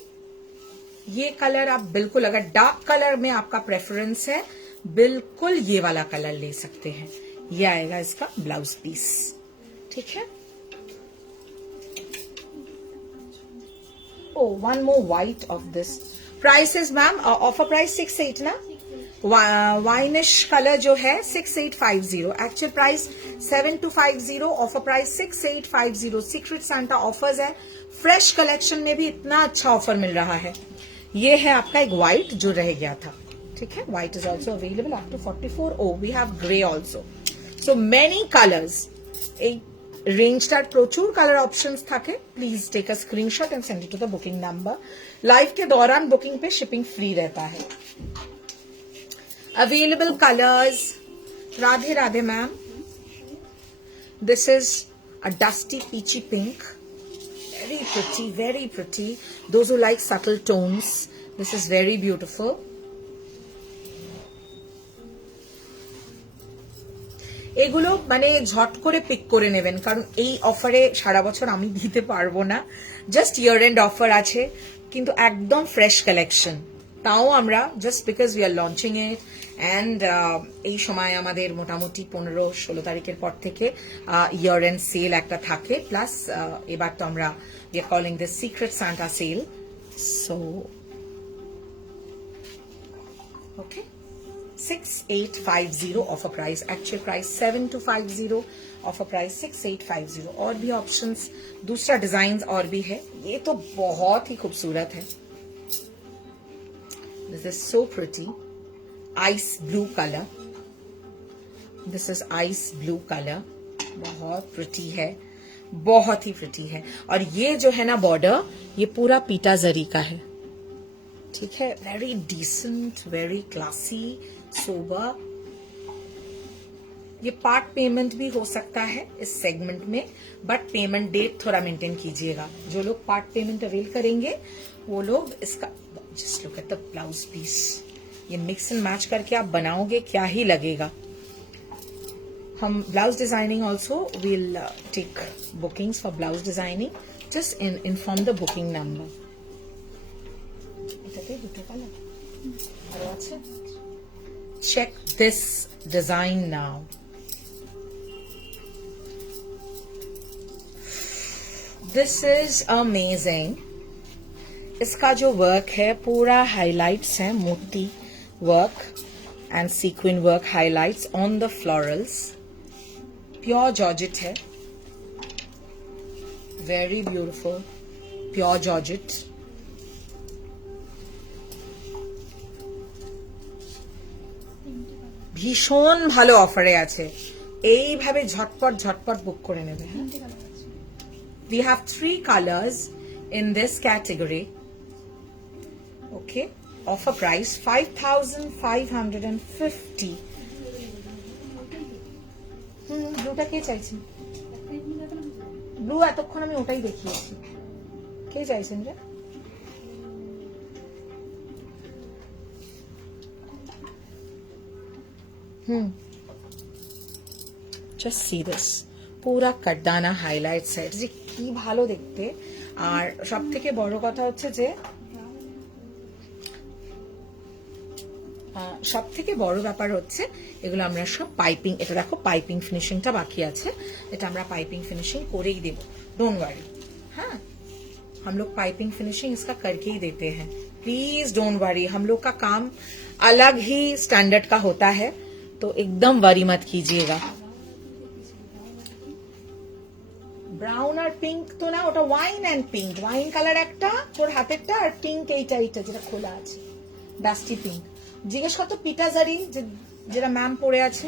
ये कलर आप बिल्कुल, अगर डार्क कलर में आपका प्रेफरेंस है, बिल्कुल ये वाला कलर ले सकते हैं। ये आएगा इसका ब्लाउज पीस। ठीक है, oh one more white of this. Price is ma'am, offer price 68 ना, वाइनिश कलर जो है 6850, actual price 7250, offer price 6850। Secret Santa offers है, फ्रेश कलेक्शन में भी इतना अच्छा ऑफर मिल रहा है। ये है आपका एक व्हाइट जो रह गया था। ठीक है, white is also available up to 44। Oh we have grey also, so many colours. এই রেঞ্জটার প্রচুর কালার অপশনস থাকে। Please take a screenshot and send it to the booking number. Live के दौरान बुकिंग पे शिपिंग फ्री रहता है। Available colours, Radhe Radhe ma'am. This is a dusty peachy pink. Very pretty, very pretty. Those who like subtle tones, this is very beautiful. এগুলো মানে ঝট করে pick করে নেবেন, কারণ এই অফারে সারা বছর আমি দিতে পারবো না। জাস্ট ইয়ার এন্ড অফার আছে, কিন্তু একদম ফ্রেশ কালেকশন। তাও আমরা just because we are launching it and এই সময় আমাদের মোটামুটি 15-16 তারিখের পর থেকে ইয়ার এন্ড সেল একটা থাকে, প্লাস এবার তো আমরা we are calling this secret Santa sale. So okay, 6850 offer price, actual price 7250, offer price 6850। और भी ऑप्शंस, दूसरा डिजाइन और भी है। ये तो बहुत ही खूबसूरत है। This is so pretty, ice blue colour. This is ice blue colour, बहुत प्रिटी है, बहुत ही प्रिटी है। और ये जो है ना बॉर्डर, ये पूरा पीटा जरी का है, ठीक है। Very decent, very classy, sober. ये पार्ट पेमेंट भी हो सकता है इस सेगमेंट में, बट पेमेंट डेट थोड़ा मेंटेन कीजिएगा। जो लोग पार्ट पेमेंट अवेल करेंगे वो लोग इसका, just look at the blouse piece. ये मिक्स एंड मैच करके आप बनाओगे, क्या ही लगेगा। हम blouse designing also will take bookings for blouse designing. Just inform the booking number. Check this design now. This is amazing. इसका जो वर्क है पूरा हाइलाइट्स है, मोती work and sequin work highlights on the florals. Pure georgette है, very beautiful pure georgette. ভীষণ ভালো অফারে আছে, এইভাবে ঝটপট ঝটপট বুক করে নেবে। We have 3 colors in this category. Okay, offer price 5550। ব্লুটা কে চাইছেন? ব্লু এতক্ষণ আমি ওটাই দেখিয়েছি। কে চাইছেন রে? Just see this, পুরা কাটদানা হাইলাইট সেট, যে কি ভালো দেখতে। আর সব থেকে বড় কথা হচ্ছে যে সব থেকে বড় ব্যাপার হচ্ছে এগুলো আমরা সব পাইপিং, এটা দেখো পাইপিং ফিনিশিংটা বাকি আছে, এটা আমরা পাইপিং ফিনিশিং করেই দেব, डोंट वरी। हाँ, हम लोग पाइपिंग फिनिशिंग इसका करके ही देते हैं, प्लीज डोंट वरी। हम लोग का काम अलग ही स्टैंडर्ड का होता है, तो एकदम वरी मत कीजिएगा। ব্রাউন আর পিঙ্ক তো না, ওটা wine and pink. Wine colour একটা তোর হাতেরটা, আর পিঙ্ক এইটা যেটা খোলা আছে, ডাস্টি পিঙ্ক। জিজ্ঞেস কত পিটা জারি যেটা ম্যাম পরে আছে।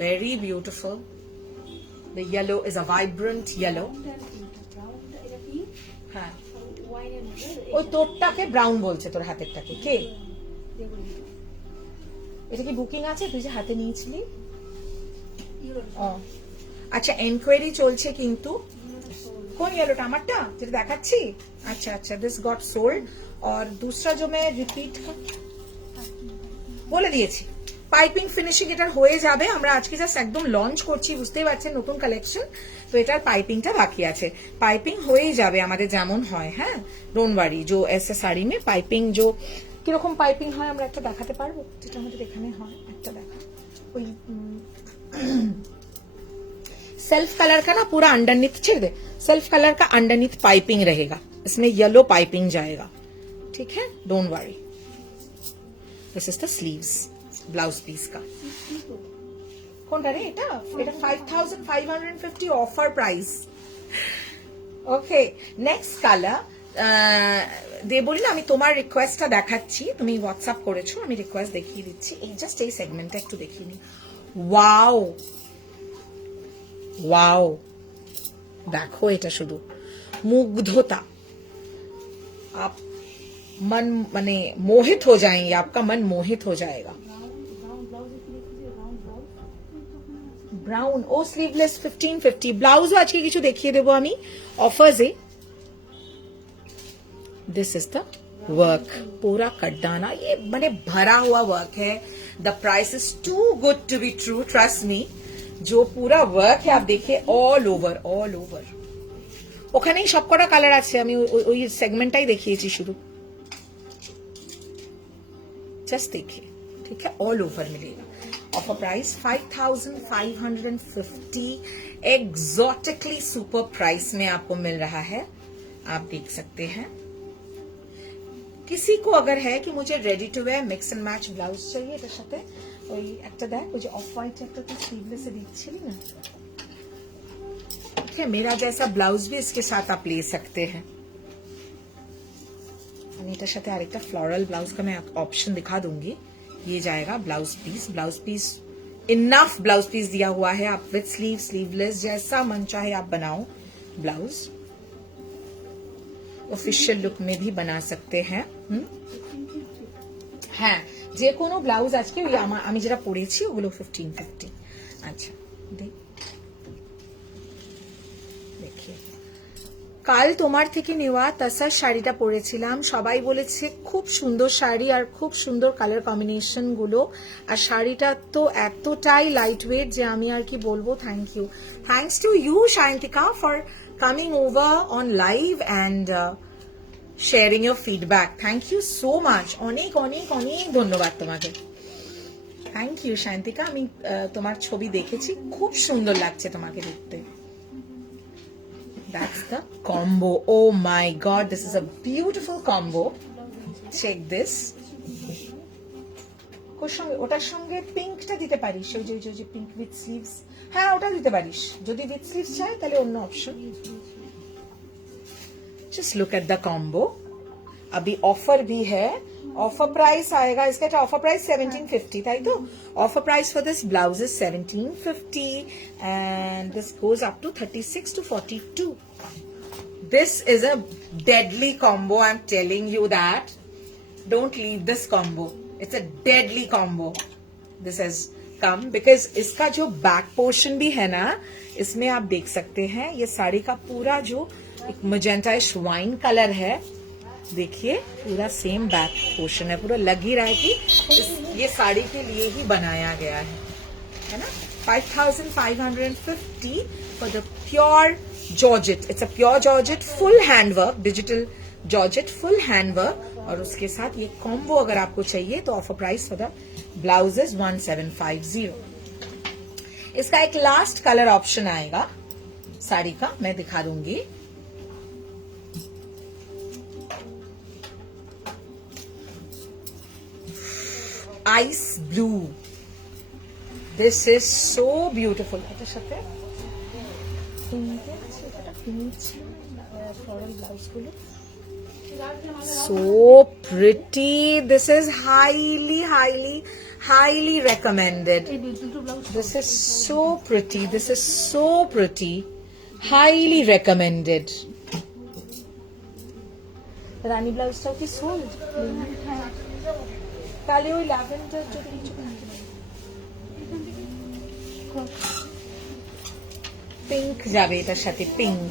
Very beautiful. The yellow is a vibrant yellow. হ্যাঁ, ওই তোরটাকে ব্রাউন বলছে, তোর হাতেরটাকে কে? এটা কি বুকিং আছে? তুই যে হাতে নিয়েছিলি। আচ্ছা, এনকোয়ারি চলছে কিন্তু। কোন येलोটা? আমারটা যেটা দেখাচ্ছি? अच्छा अच्छा, दिस गॉट सोल्ड। और दूसरा जो मैं रिपीट বলে দিয়েছি, পাইপিং ফিনিশিং এটার হয়ে যাবে। আমরা আজকে জাস্ট একদম লঞ্চ করছি, বুঝতেই পারছেন নতুন কালেকশন, তো এটার পাইপিংটা বাকি আছে। পাইপিং হয়েই যাবে আমাদের যেমন হয়। হ্যাঁ, ডোন্ট ওয়ারি। जो ऐसे साड़ी में पाइपिंग जो কিরকম পাইপিং হয় আমরা একটা দেখাতে পারবো, যেটা আমাদের এখানে হয়। একটা দেখা, ওই सेल्फ कलर का ना पूरा अंडरनीथ, छेड़ दे, सेल्फ कलर का अंडरनीथ पाइपिंग रहेगा, इसमें येलो पाइपिंग जाएगा, ठीक है, don't worry. This is the sleeves, blouse piece का। কোনটা রে এটা? এটা 5550 offer price. Okay, next colour. বলি না, আমি তোমার রিকোয়েস্টটা দেখাচ্ছি, তুমি হোয়াটসঅ্যাপ করেছো, আমি রিকোয়েস্ট দেখিয়ে দিচ্ছি। এই জাস্ট এই সেগমেন্টটা একটু দেখিয়ে নি। ওয়াও ওয়াও, দেখো এটা শুধু মুগ্ধতা। मन माने मोहित हो जाएंगे, आपका मन मोहित हो जाएगा। ব্রাউন ও স্লিভলেস 1550 ব্লাউজ আজকে কিছু দেখিয়ে দেবো আমি অফার্সে। दिस इज द वर्क, पूरा कड्डाना, ये मैंने भरा हुआ वर्क है। The price is too good to be true, trust me. जो पूरा वर्क है आप देखिए ऑल ओवर, ऑल ओवर। ওখানেই সবকটা কালার আছে, আমি ওই সেগমেন্টটাই দেখিয়েছি শুধু, जस्ट देखिए, ठीक है, ऑल ओवर मिलेगा। ऑफर प्राइस 5550, एग्जॉटिकली सुपर प्राइस में आपको मिल रहा है, आप देख सकते हैं। किसी को अगर है कि मुझे ready to wear mix and match blouse चाहिए, এটার সাথে ওই একটা দেখ, ওই যে অফ হোয়াইট একটা তো স্লিভলেসে দিচ্ছিলি না, ठीक है, मेरा जैसा ब्लाउज भी इसके साथ आप ले सकते हैं। এটার সাথে আরেকটা फ्लोरल ब्लाउज का मैं ऑप्शन दिखा दूंगी। ये जाएगा blouse piece, blouse piece enough blouse piece दिया हुआ है, आप विथ स्लीव स्लीवलेस जैसा मन चाहे आप बनाओ ब्लाउज, ऑफिशियल लुक में भी बना सकते हैं। হ্যাঁ, যে কোনো ব্লাউজ আজকে ওই আমি যেটা পরেছি ওগুলো 1550। আচ্ছা দেখিয়ে, কাল তোমার থেকে নেওয়া তাসার শাড়িটা পরেছিলাম, সবাই বলেছে খুব সুন্দর শাড়ি আর খুব সুন্দর কালার কম্বিনেশন গুলো, আর শাড়িটা তো এতটাই লাইট ওয়েট যে আমি আর কি বলবো। Thank you, thanks to you Shayantika for coming over on live and sharing your feedback. Thank you so much, অনেক অনেক অনেক ধন্যবাদ তোমাকে। থ্যাংক ইউ শায়ন্তিকা, আমি তোমার ছবি দেখেছি, খুব সুন্দর লাগছে তোমাকে দেখতে। That's the combo. Oh my god, this is a beautiful combo. Check this. Core সঙ্গে, ওটার সঙ্গে পিঙ্কটা দিতে পারিস, ওই যে পিঙ্ক উইথ স্লিভস, হ্যাঁ ওটা দিতে পারিস। যদি উইথ স্লিভস চাই তাহলে অন্য option. Just look at the combo. अभी ऑफर भी है, ऑफर प्राइस आएगा इसका, ऑफर प्राइस 1750, ताई तो offer price for this blouse is 1750 and this goes up to 36 to 42. This is a deadly combo, I'm telling you that. Don't leave this combo, it's a deadly combo. This has come because इसका जो back portion भी है ना, इसमें आप देख सकते हैं ये साड़ी का पूरा जो एक मजेंटाइश वाइन कलर है, देखिए पूरा सेम बैक पोर्शन है, पूरा लग ही रहा है कि ये साड़ी के लिए ही बनाया गया है ना। 5550 for the pure georgette, it's a pure georgette full handwork, digital georgette full handwork, और उसके साथ ये कॉम्बो अगर आपको चाहिए तो offer price for the blouse is 1750। इसका एक लास्ट कलर ऑप्शन आएगा साड़ी का, मैं दिखा दूंगी। Ice blue, this is so beautiful. এটার সাথে floral blouse গুলো so pretty, this is highly recommended, this is so pretty, this is so pretty, highly recommended। রানী ব্লাউজটাও কি সোল্ড? তাহলে ওই ল্যাভেন্ডার যদি কিছু পিঙ্ক যাবে এটার সাথে, পিঙ্ক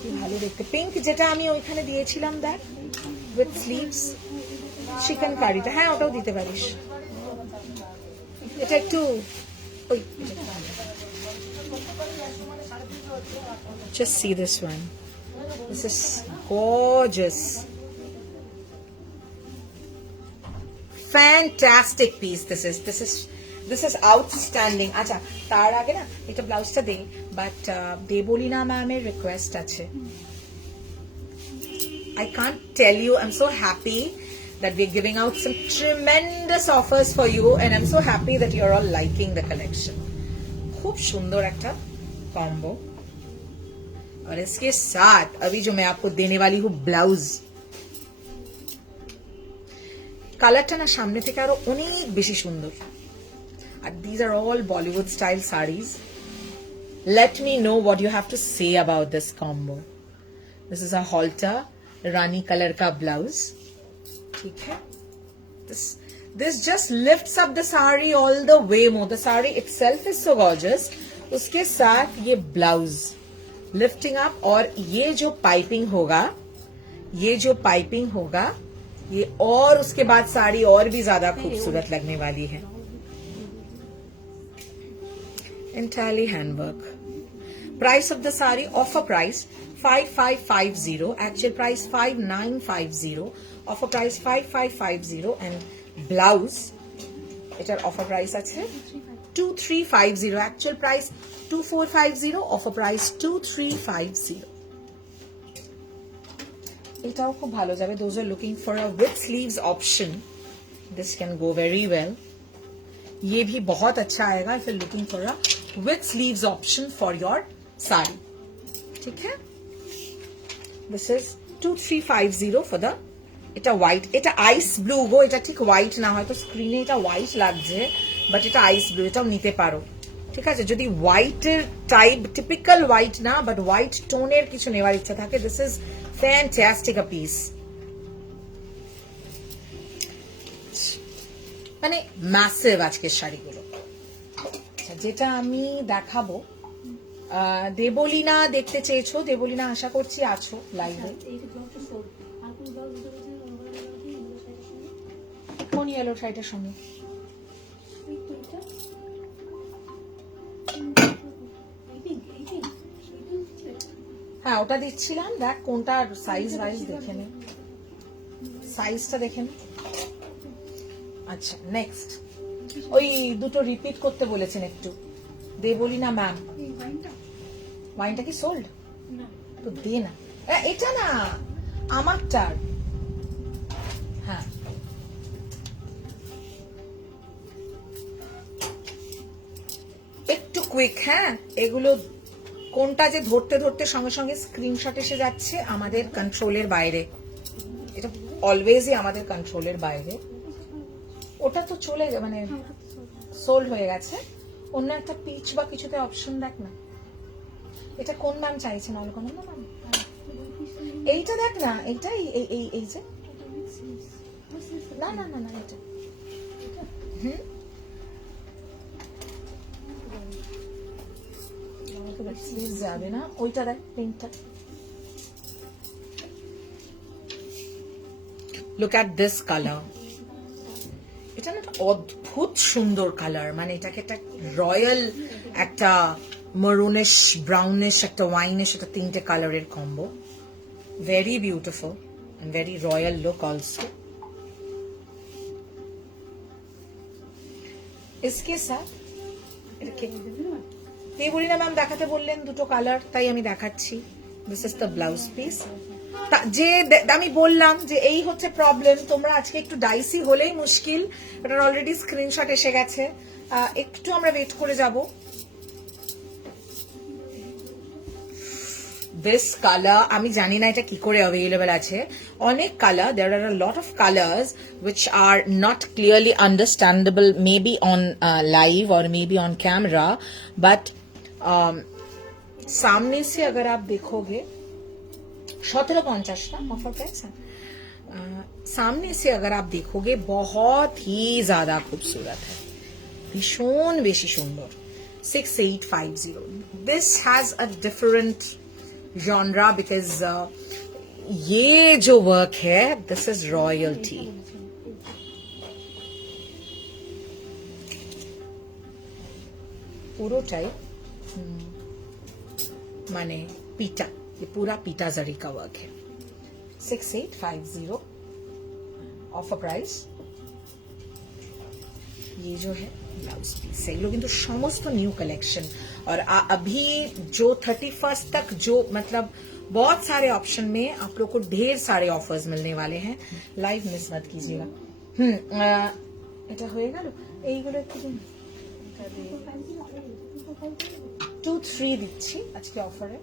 কি ভালো দেখতে, পিঙ্ক যেটা আমি ওইখানে দিয়েছিলাম দেখ উইথ স্লিভস, চিকেন কারিটা, হ্যাঁ ওটাও দিতে পারিস। এটা একটু ওই just see this one, this is gorgeous, fantastic piece, this is outstanding। আচ্ছা তার আগে না এটা ব্লাউজটা দে, বাট দেবলীনা ম্যামের রিকোয়েস্ট আছে। I can't tell you, I'm so happy that we're giving out some tremendous offers for you and I'm so happy that you're all liking the collection। खूब सुंदर একটা कॉम्बो, और इसके साथ अभी जो मैं आपको देने वाली हूँ ब्लाउज, কালারটা না সামনে থেকে আরো অনেক বেশি সুন্দর। And these are all Bollywood style sarees. Let me know what you have to say about this combo. This is a halter Rani colour का ब्लाउज, ठीक है. This just lifts up the sari all the way more. The sari itself is so gorgeous. उसके साथ ये blouse lifting up, और ये जो piping होगा, ये और उसके बाद साड़ी और भी ज्यादा खूबसूरत लगने वाली है. Entirely handwork. Price of the sari, offer price 5550, actual price 5950, offer price 5550, and blouse এটার offer price আছে 2350, actual price 2450, offer price 2350. এটাও খুব ভালো যাবে. Those are looking for a with sleeves option, this can go very well. ये भी बहुत अच्छा आएगा if you're looking for a with sleeves option for your sari. ठीक है. This is 2350 for the, এটা হোয়াইট, এটা আইস ব্লু গো, এটা ঠিক হোয়াইট না, হয়তো স্ক্রিনে এটা হোয়াইট লাগছে, বাট এটা আইস ব্লু, এটাও নিতে পারো. ঠিক আছে, যদি হোয়াইটের টাইপ, টিপিক্যাল হোয়াইট না বাট হোয়াইট টোনের কিছু নেওয়ার ইচ্ছা থাকে, this is fantastic a piece. মানে ম্যাসিভ আজকের শাড়িগুলো. যেটা আমি দেখাবো, দেবলীনা দেখতে চেয়েছো, দেবলীনা আশা করছি আছো লাইভে. কোন ইয়েলো শাড়িটার সঙ্গে? হ্যাঁ, ওটা দিচ্ছিলাম, দেখ কোনটা সাইজ ওয়াইজ দেখে নে, সাইজটা দেখে নে. আচ্ছা, নেক্সট ওই দুটো রিপিট করতে বলেছেন একটু, দেবলীনা ম্যাম. ওয়াইনটা কি সোল্ড? তো দে না, এটা না আমারটার. হ্যাঁ, একটু কুইক. হ্যাঁ, এগুলো কোনটা যে ধরতে ধরতে সঙ্গে সঙ্গে স্ক্রিনশট এসে যাচ্ছে আমাদের কন্ট্রোলের বাইরে. এটা অলওয়েজই আমাদের কন্ট্রোলের বাইরে. ওটা তো চলে মানে সোল্ড হয়ে গেছে. অন্য একটা পিচ বা কিছুতে অপশন দেখ না. এটা কোন ম্যাম চাইছেন? অলকনন্দা ম্যাম, এইটা দেখ না, এইটাই এই যে, না না না না, এটা যাবে না, ওইটা দেখ, পিঙ্কটা. Look at this colour. এটা না অদ্ভুত সুন্দর কালার, মানে এটাকে একটা রয়্যাল, একটা মারুনিশ, ব্রাউনিশ, একটা ওয়াইনিশ, একটা তিনটে কালারের combo. Very beautiful and very royal look also. इसके साथ দেবলীনা ম্যাম দেখাতে বললেন দুটো কালার, তাই আমি দেখাচ্ছি. This is the blouse piece. যে আমি বললাম যে এই হচ্ছে প্রবলেম, তোমরা আজকে একটু ডাইসি হলেই মুশকিল. এটার অলরেডি স্ক্রিনশট এসে গেছে, একটু আমরা ওয়েট করে যাব. দিস কালার আমি জানি না এটা কি করে অ্যাভেলেবল আছে. অনেক colour, there are a lot of colours which are not clearly understandable maybe on live or maybe on camera, but सामने से अगर आप देखोगे 1750 ना ऑफर प्राइस है. सामने से अगर आप देखोगे बहुत ही ज्यादा खूबसूरत है, भीषण बेशी सुंदर. 6850. This has a different genre because ये जो वर्क है, this is royalty. পুরোটাই মানে পিটা, ये पूरा पीटा जरी का वर्क है. 6850 ऑफर प्राइस. ये जो है ब्लाउज पीस है, ये लोग किंतु समस्त न्यू कलेक्शन. और अभी जो 31st तक जो मतलब बहुत सारे ऑप्शन में आप लोग को ढेर सारे ऑफर्स मिलने वाले हैं. लाइव मिस मत कीजिएगा. এটা হয়ে গেল. এইগুলো একটু 23 দিচ্ছি আজকে অফারে.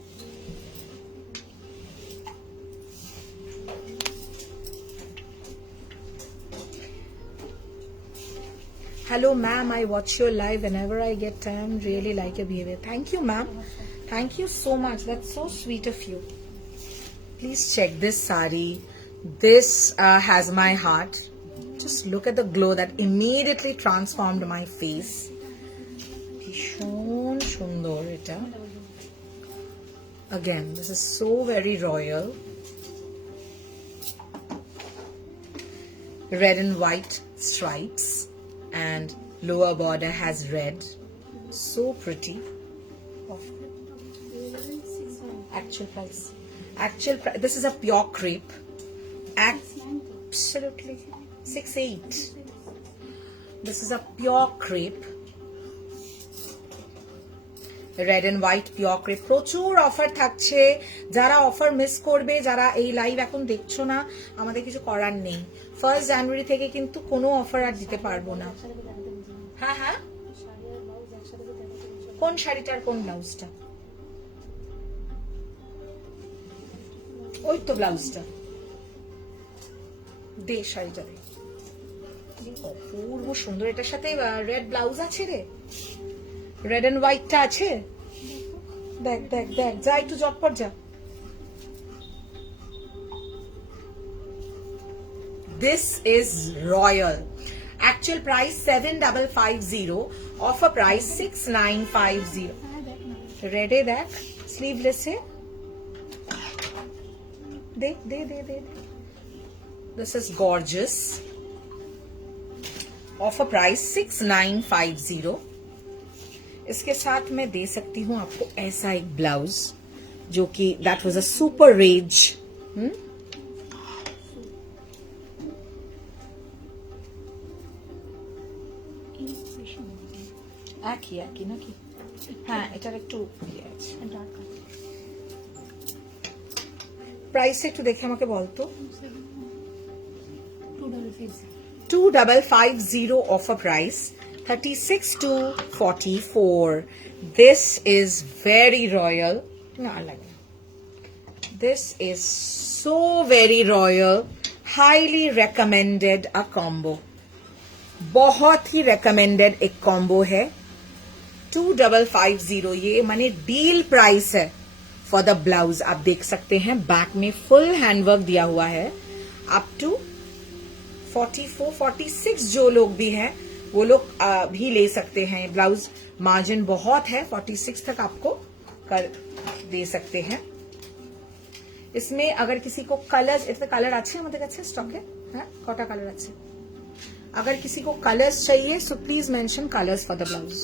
Hello ma'am, I watch your live whenever I get time. Really like your behavior. Thank you ma'am. Thank you so much. That's so sweet of you. Please check this sari. This has my heart. Just look at the glow that immediately transformed my face. ভীষণ সুন্দর এটা. Again, this is so very royal. Red and white stripes and lower border has red. So pretty. Actual price. This is a pure crepe. Absolutely 6.8. This is a pure crepe. Red and white pure crepe. প্রচুর offer থাকছে. যারা offer miss করবে, যারা এই live এখন দেখছো না, আমাদের কিছু করার নেই. 1 জানুয়ারি থেকে কিন্তু কোনো অফার আর দিতে পারবো না. হ্যাঁ হ্যাঁ, কোন শাড়িটার কোন ব্লাউজটা? ওই তো ব্লাউজটা দে, শাড়িটা দে. অপূর্ব সুন্দর. এটার সাথে রেড ব্লাউজ আছে রে. রেড এন্ড হোয়াইটটা আছে. দেখ দেখ দেখ, যা একটু ঝটপট যা. This is royal. Actual price 7,550. Offer price 6,950. Red এ দেখ, sleeveless A they they they they. This is gorgeous. Offer price 6,950. इसके साथ मैं दे सकती हूँ आपको ऐसा एक ब्लाउज जो कि that was a super rage. একই একই নাকি? হ্যাঁ, এটার একটু প্রাইস একটু দেখে আমাকে বলতো. 2,550 offer price. 36 to 44. This is very royal. No, I like it. This is so very royal. Highly recommended a combo. बहुत ही recommended एक combo है. 2,550. ये माने डील प्राइस है for the blouse. आप देख सकते हैं बैक में फुल हैंडवर्क दिया हुआ है. अप टू 44, 46 जो लोग भी हैं वो लोग भी ले सकते हैं. ब्लाउज मार्जिन बहुत है, 46 तक आपको कर दे सकते हैं. इसमें अगर किसी को कलर्स, इतने कलर अच्छे हमारे काছে স্টকে হ্যাঁ, কটা কালার আছে. अगर किसी को कलर्स चाहिए so please mention colours for the blouse.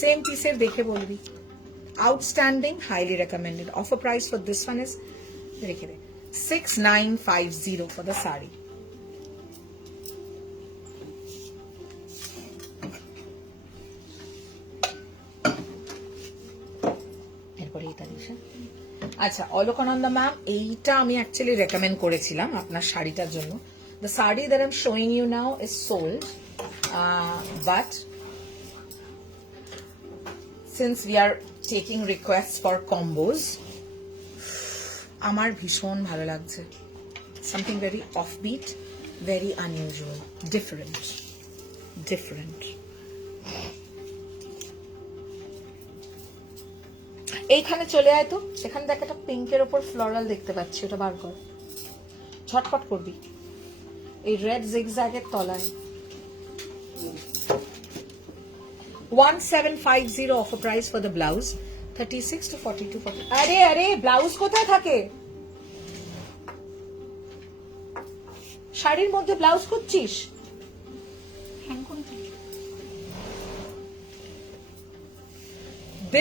Same पीसेर देखे बोलबी. Outstanding, highly recommended. Offer price for this one is देखिए 6,950 फॉर द साड़ी. আচ্ছা, অলকানন্দা ম্যাম, এইটা আমি অ্যাকচুয়ালি রেকমেন্ড করেছিলাম আপনার শাড়িটার জন্য. The sari that I am showing you now is sold, but since we are taking request for combos, আমার ভীষণ ভালো লাগছে. Something very offbeat, very unusual, different. এইখানে চলে আয় তো. এখানে দেখ একটা পিঙ্কের ওপর ফ্লোরাল দেখতে পাচ্ছি, ওটা বার কর. ঝটপট করবি. এই রেড জিগজ্যাগের তলায়. 1750 offer price for the blouse. 36 to 42, 40. আরে আরে, ব্লাউজ কোথায় থাকে? শাড়ির মধ্যে ব্লাউজ করছিস?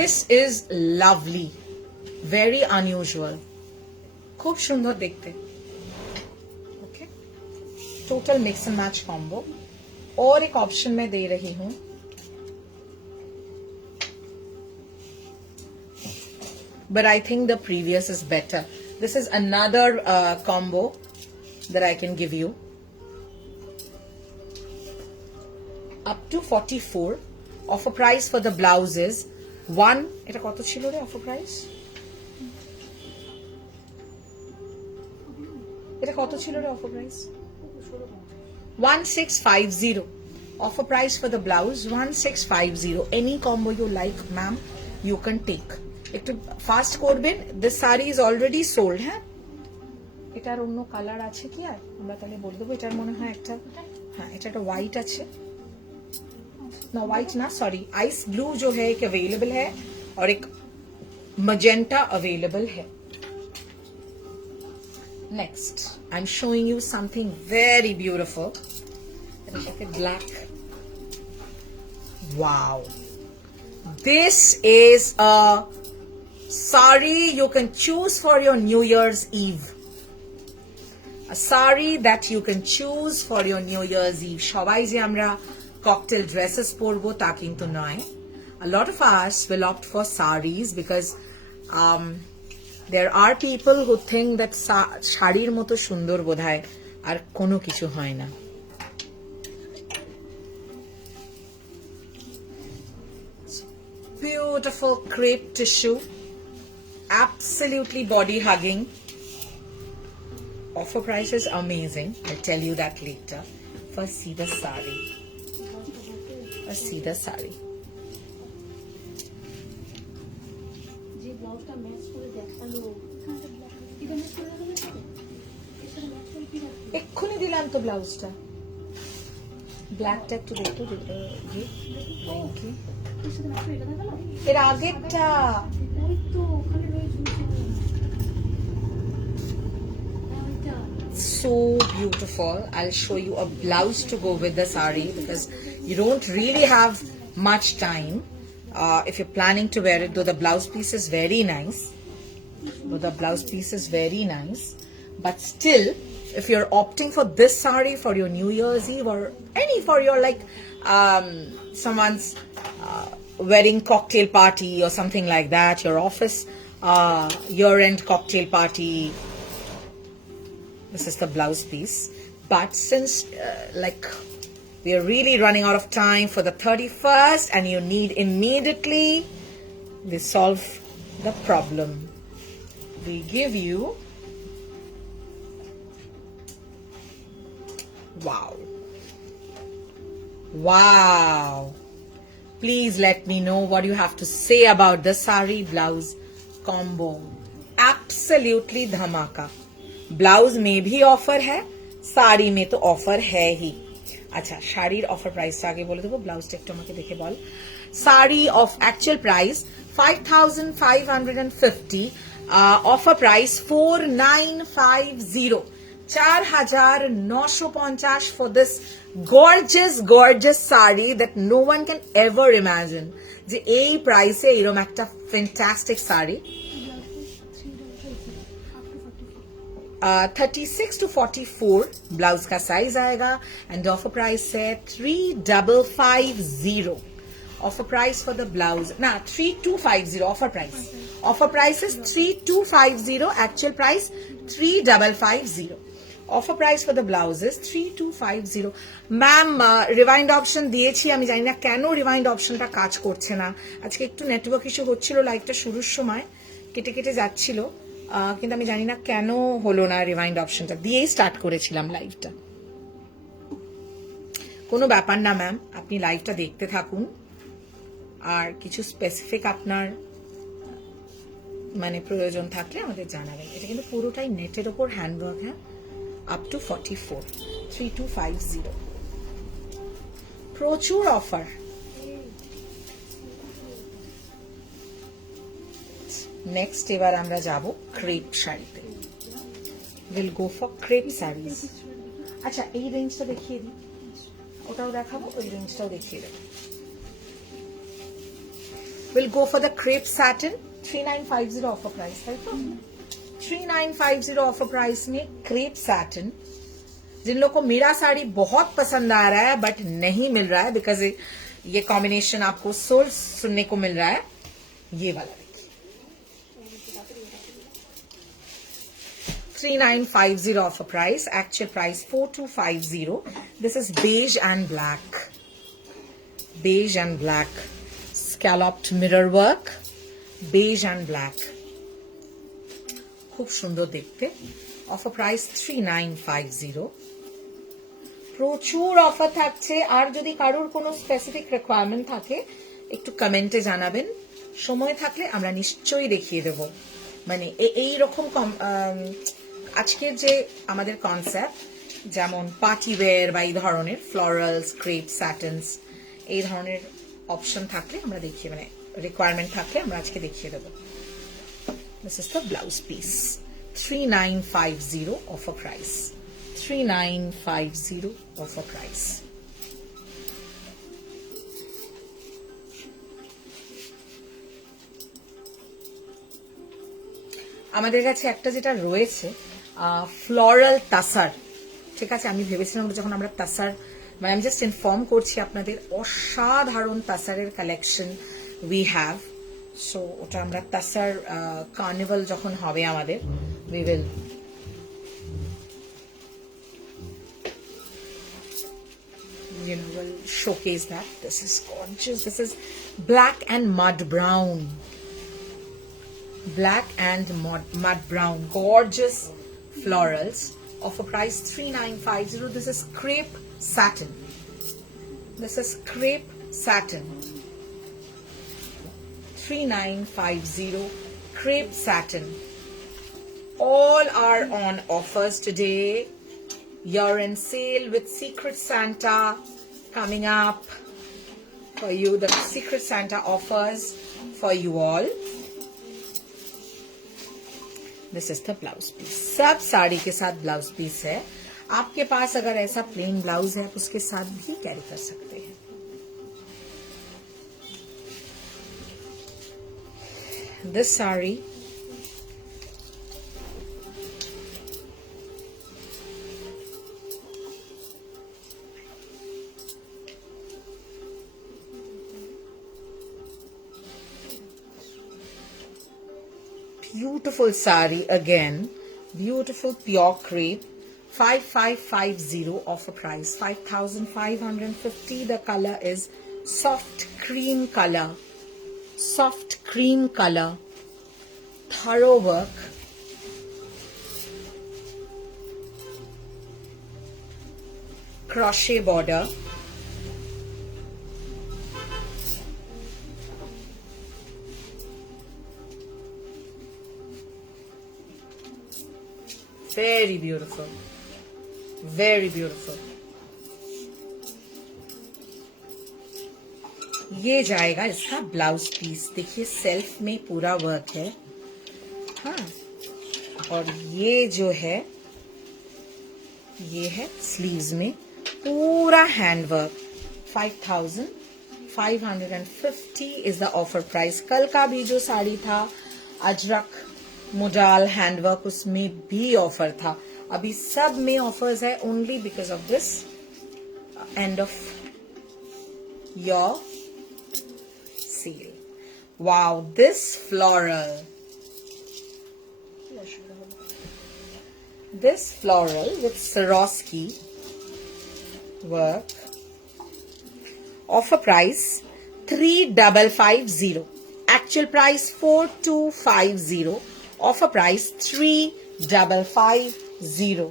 This is lovely, very unusual, खूब सुंदर देखते. Okay, total mix and match combo. और एक ऑप्शन मैं दे रही हूं, but I think the previous is better. This is another combo that I can give you. Up to 44. Offer price for the blouse is 1. এটা কত ছিল রে offer price? এটা কত ছিল রে offer price? 1650. Offer price for the blouse 1650. Any combo you like, ma'am, you can take. একটু fast করবেন. This saree is already sold, হ্যাঁ? এটার অন্য কালার আছে কি আর আমরা তাহলে বলে দেবো এটার মনে হয় একটা हाँ এটা একটা হোয়াইট আছে ना व्हाइट ना सॉरी आइस ब्लू जो है एक अवेलेबल है और एक मजेंटा अवेलेबल है next I am showing you something very beautiful black wow this is a sari you can choose for your New Year's Eve. A sari that you can choose for your New Year's Eve. সবাই যে আমরা cocktail dresses পরবো তা কিন্তু নয়. A lot of us will opt for saris because there are people who think that শাড়ির মতো সুন্দর বোধহয় আর কোনো কিছু হয় না. Beautiful crepe tissue. Absolutely body hugging. Offer price is amazing. I'll tell you that later. First see the sari. First see the sari. এক্ষুনি দিলাম তো ব্লাউজটা ব্ল্যাকটা একটু দেখো এর আগেরটা so beautiful. I'll show you a blouse to go with the sari because you don't really have much time if you're planning to wear it, though the blouse piece is very nice. But still, if you're opting for this sari for your New Year's Eve or any for your like someone's wedding cocktail party or something like that, your office year-end cocktail party, this is the blouse piece. But since like we are really running out of time for the 31st and you need immediately, we solve the problem. We give you wow. Please let me know what you have to say about the sari blouse combo. Absolutely dhamaka. Blouse में भी offer है साड़ी में तो offer है ही अच्छा শাড়ির offer প্রাইসটা আগে বলে দেবো ব্লাউজটা একটু আমাকে দেখে বল sari of actual price 5550 offer price 4950 4950 for this gorgeous saree that no one can ever imagine যে এই প্রাইসে এরকম একটা ফ্যান্টাস্টিক শাড়ি 36 to 44 ब्लाउज का साइज आएगा एंड ऑफर प्राइस है 3550 offer price for the blouse ना 3250 offer price is 3250 actual price 3550 offer price for the blouse is 3250 ma'am rewind option দিয়েছি আমি জানি না কেন রিভাইন্ড অপশনটা কাজ করছে না আজকে একটু নেটওয়ার্ক ইস্যু হচ্ছিল লাইভটা শুরুর সময় কেটে কেটে যাচ্ছিল কিন্তু আমি জানি না কেন হলো না রিভাইন্ড অপশনটা দিয়েই স্টার্ট করেছিলাম লাইভটা কোনো ব্যাপার না ম্যাম আপনি লাইভটা দেখতে থাকুন আর কিছু স্পেসিফিক আপনার মানে প্রয়োজন থাকলে আমাদের জানাবেন এটা কিন্তু পুরোটাই নেটের উপর হ্যান্ডওয়ার্ক হ্যাঁ আপ টু 44 3250 প্রচুর অফার নেক্সট এবার আমরা যাব ক্রেপ শাড়িতে will go for crepe saris আচ্ছা এই রেঞ্জটা দেখিয়ে দিই ওটাও দেখাবো ওই রেঞ্জটাও দেখিয়ে দেবো will go for the crepe satin 3950 offer price है तो 3950 ऑफर प्राइस में क्रेप सैटिन जिन लोगों को मेरा साड़ी बहुत पसंद आ रहा है बट नहीं मिल रहा है बिकॉज ये कॉम्बिनेशन आपको सोल सुनने को मिल रहा है ये वाला 3950 offer price actual price 4250 this is beige and black scalloped mirror work beige and black খুব সুন্দর দেখতে offer price 3950 প্রচুর অফার থাকছে আর যদি কারোর কোনো স্পেসিফিক রিকোয়ারমেন্ট থাকে একটু কমেন্টে জানাবেন সময় থাকলে আমরা নিশ্চয়ই দেখিয়ে দেব মানে এই রকম আজকের যে আমাদের কনসেপ্ট, যেমন পার্টি ওয়্যার বা এই ধরনের ফ্লোরালস, ক্রেপ, স্যাটেন্স, এই ধরনের অপশন থাকলে আমরা দেখিয়ে, মানে রিকোয়ারমেন্ট থাকলে আমরা আজকে দেখিয়ে দেবো। This is the blouse piece, 3950 offer price, 3950 offer price. আমাদের কাছে একটা যেটা রয়েছে ফ্লোরাল তাসার, ঠিক আছে। আমি ভেবেছিলাম যখন আমরা তাসার, মানে আমি জাস্ট ইনফর্ম করছি আপনাদের, অসাধারণ তাসারের কালেকশন উই হ্যাভ। সো ওটা আমরা তাসার কার্নিভাল যখন হবে আমাদের, we will will showcase that. This is gorgeous. This is black and mud brown. Black and mud brown, gorgeous florals, offer price 3950. This is crepe satin. This is crepe satin, 3950 crepe satin. All are on offers today. You're in sale with Secret Santa coming up for you. The Secret Santa offers for you all. This is the blouse piece, सब साड़ी के साथ blouse piece है। आपके पास अगर ऐसा plain blouse है तो उसके साथ भी कैरी कर सकते हैं। This sari beautiful sari again, beautiful pure crepe, 5550 offer price, 5550. The color is soft cream color, soft cream color, thorough work, crochet border, very beautiful, very beautiful. ये जाएगा इसका ब्लाउज पीस। देखिए सेल्फ में पूरा वर्क है, हाँ। और ये जो है ये है स्लीव्स में पूरा hand work. 5550 is the offer price. कल का भी जो साड़ी था अजरक मोडाल हैंडवर्क, उसमें भी ऑफर था। अभी सब में ऑफर्स है only because of this end of your sale. Wow, this floral, this floral with Swarovski work, offer price 3550, actual price 4250, offer price 3550.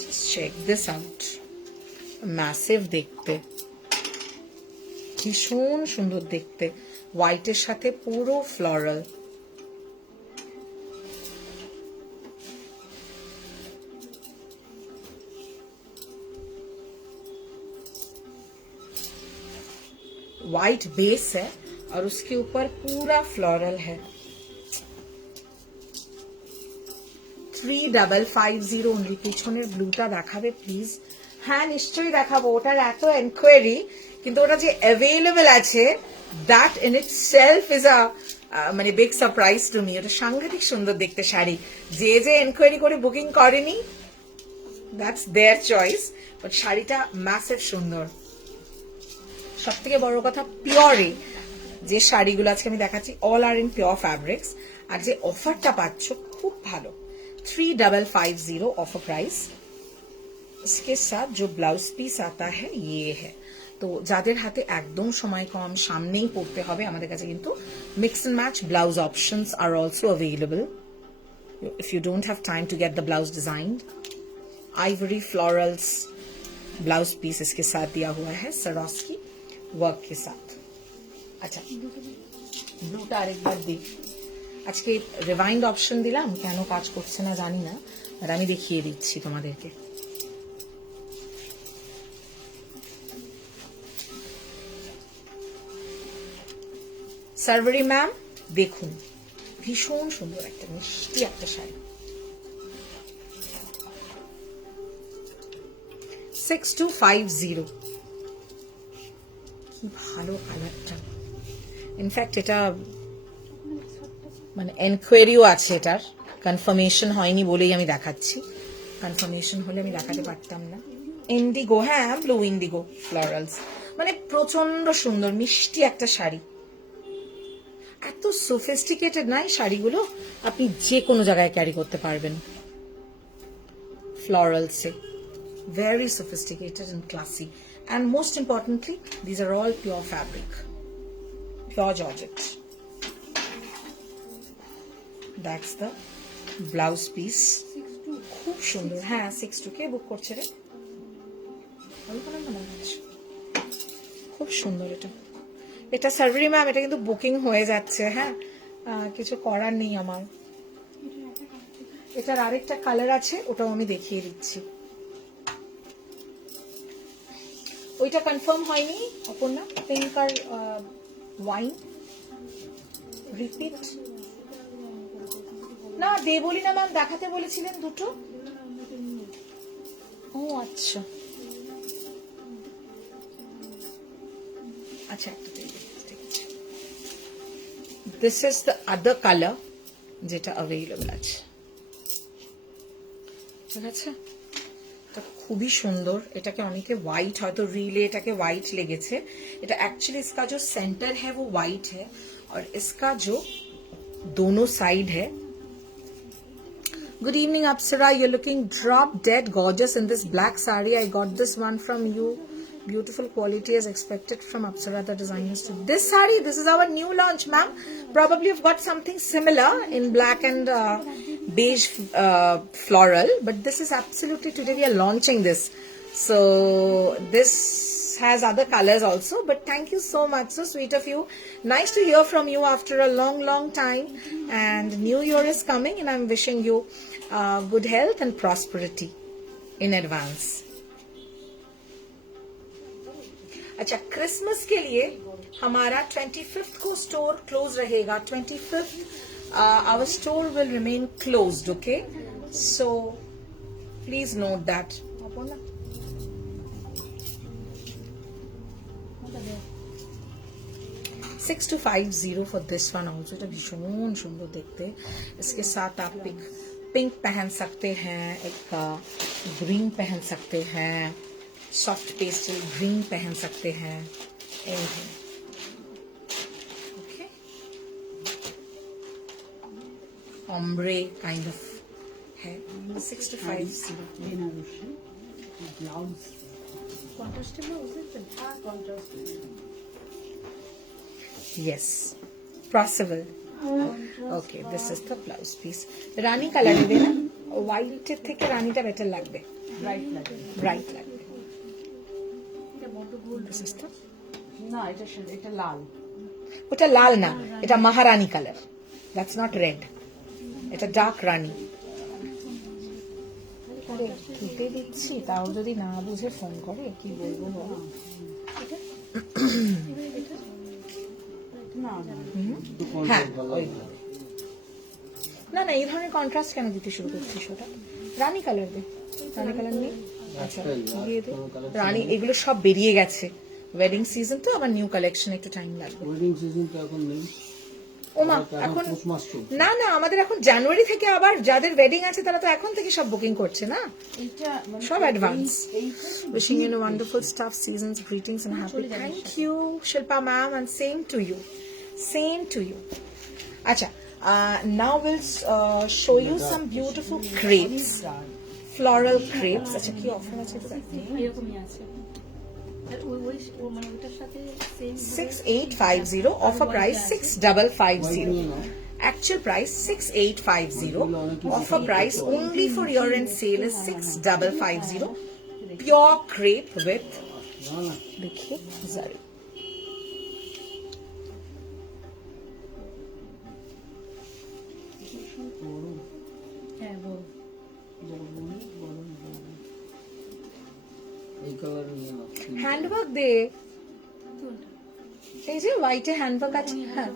Just check this out, massive দেখতে, ভীষণ সুন্দর দেখতে, হোয়াইটের সাথে পুরো ফ্লোরাল। व्हाइट बेस है और उसके ऊपर पूरा फ्लोरल है। 3550 ओनली। পিছনের ব্লুটা দেখাবে প্লিজ? হ্যাঁ নিশ্চয়ই দেখাবো, ওটার এত এনকোয়ারি, কিন্তু ওটা যে অ্যাভেলেবল আছে that in itself is a মানে বিগ সারপ্রাইজ টু মি। ওটা সাংঘাতিক সুন্দর দেখতে শাড়ি। যে যে এনকোয়ারি করে বুকিং করেনি দ্যাটস দেয়ার চয়েস, বাট শাড়িটা ম্যাসিভ সুন্দর। সব থেকে বড় কথা পিওরে যে শাড়িগুলো আজকে আমি দেখাচ্ছি all are in pure fabrics, আর যে অফারটা পাচ্ছ খুব ভালো। 3550 ऑफर प्राइस। इसके साथ जो ब्लाउज पीस आता है ये है। তো যাদের হাতে একদম সময় কম, সামনেই পড়তে হবে, আমাদের কাছে কিন্তু mix and match blouse options are also available if you don't have time to get the blouse designed. ivory florals blouse piece इसके साथ दिया हुआ है Swarovski वर्क के साथ। अच्छा ब्लूटा एक बार देख, আজকে রিভাইন্ড অপশন দিলাম, কেন কাজ করছে না জানি না, আর আমি দেখিয়ে দিচ্ছি তোমাদেরকে। সার্ভারি ম্যাম দেখুন, ভীষণ সুন্দর একটা মিষ্টি একটা শাড়ি। 6250, কি ভালো কালারটা। ইনফ্যাক্ট এটা মানে এনকোয়ারিও আছে, এটার কনফার্মেশন হয়নি বলেই আমি দেখাচ্ছি, কনফার্মেশন হলে আমি দেখাতে পারতাম না। ইন্ডিগো, হ্যাঁ ব্লু ইন্ডিগো ফ্লোরালস, মানে প্রচন্ড সুন্দর মিষ্টি একটা শাড়ি। এত সোফিস্টিকেটেড নাই শাড়িগুলো, আপনি যে কোনো জায়গায় ক্যারি করতে পারবেন। ফ্লোরালসে very sophisticated and classy, and most importantly these are all pure fabric, pure georgette. That's the blouse piece. খুব সুন্দর, হ্যাঁ 62 কে বুক করছে রে, খুব সুন্দর এটা। এটা সার্ভারি ম্যাম, এটা কিন্তু বুকিং হয়ে যাচ্ছে, হ্যাঁ কিছু করার নেই আমার। এটার আরেকটা কালার আছে, ওটাও আমি দেখিয়ে দিচ্ছি। ওইটা কনফার্ম হয়নি অপর্ণা, পিঙ্ক আর ওয়াইন রিপিট না দে বলি না ম্যাম, দেখাতে বলেছিলেন দুটো। ও আচ্ছা আচ্ছা, একটা ঠিক আছে। This is the other colour যেটা অ্যাভেলেবল আছে, ঠিক আছে। এটা খুবই সুন্দর, এটাকে অনেকে হোয়াইট, হয়তো রিলে এটাকে হোয়াইট লেগেছে। এটা एक्चुअली इसका जो सेंटर है वो व्हाइट है और इसका जो दोनों साइड है। Good evening Apsara, you're looking drop dead gorgeous in this black saree. I got this one from you. Beautiful quality as expected from Apsara the designers. This saree, this is our new launch, ma'am. Probably you've got something similar in black and beige floral, but this is absolutely, today we are launching this. So this has other colors also, but thank you so much, so sweet of you. Nice to hear from you after a long time, and new year is coming and I'm wishing you good health and prosperity in advance. अच्छा, Christmas के लिए हमारा 25th को store close रहेगा। 25th our store will remain closed, okay, so please note that. 6250 for this one also, এটা ভীষণ সুন্দর দেখতে। इसके साथ आप पिंक पहन सकते हैं, एक ग्रीन पहन सकते हैं, सॉफ्ट पेस्टल ग्रीन पहन सकते हैं, anything, okay. ombre kind of है। 6250 yes, possible, okay। this is the blouse piece, Rani colour দিবে না, হোয়াইট এর থেকে রানীটা বেটার লাগবে, ব্রাইট লাগবে। this is the, না এটা লাল, ওটা লাল না, এটা মহারানী কালার, that's not red, এটা ডার্ক রানী। কেটে দিচ্ছি, তাও যদি না বুঝে ফোন করে কি বলবো বলো। হ্যাঁ না এই ধরনের কন্ট্রাস্ট কেন দিতে শুরু করছিস? ওটা রানী কালার দে, রানী কালার নেই, আচ্ছা দিয়ে দে রানী। এগুলো সব বেরিয়ে গেছে, ওয়েডিং সিজন তো, আবার নিউ কালেকশন একটু টাইম লাগবে। ওয়েডিং সিজন তো এখন নেই, ওমা এখন না আমাদের এখন জানুয়ারি থেকে, আবার যাদের ওয়েডিং আছে তারা তো এখন থেকে সব বুকিং করছে না, সব advance. Wishing you wonderful stuff seasons greetings and happy. Thank you Shilpa ma'am, and same to you. আচ্ছা, now we'll show you some beautiful crepes, floral crepes. আচ্ছা কি অফার আছে এটা? এরকমই আছে, মানে ওটার সাথে 6850, offer price 6550, actual price 6850, offer price only for year-end sale is 6550, pure crepe with देखिए जरी। হ্যান্ডওয়ার্ক দে, এই যে হোয়াইটে হ্যান্ডওয়ার্ক আছে। হ্যাঁ,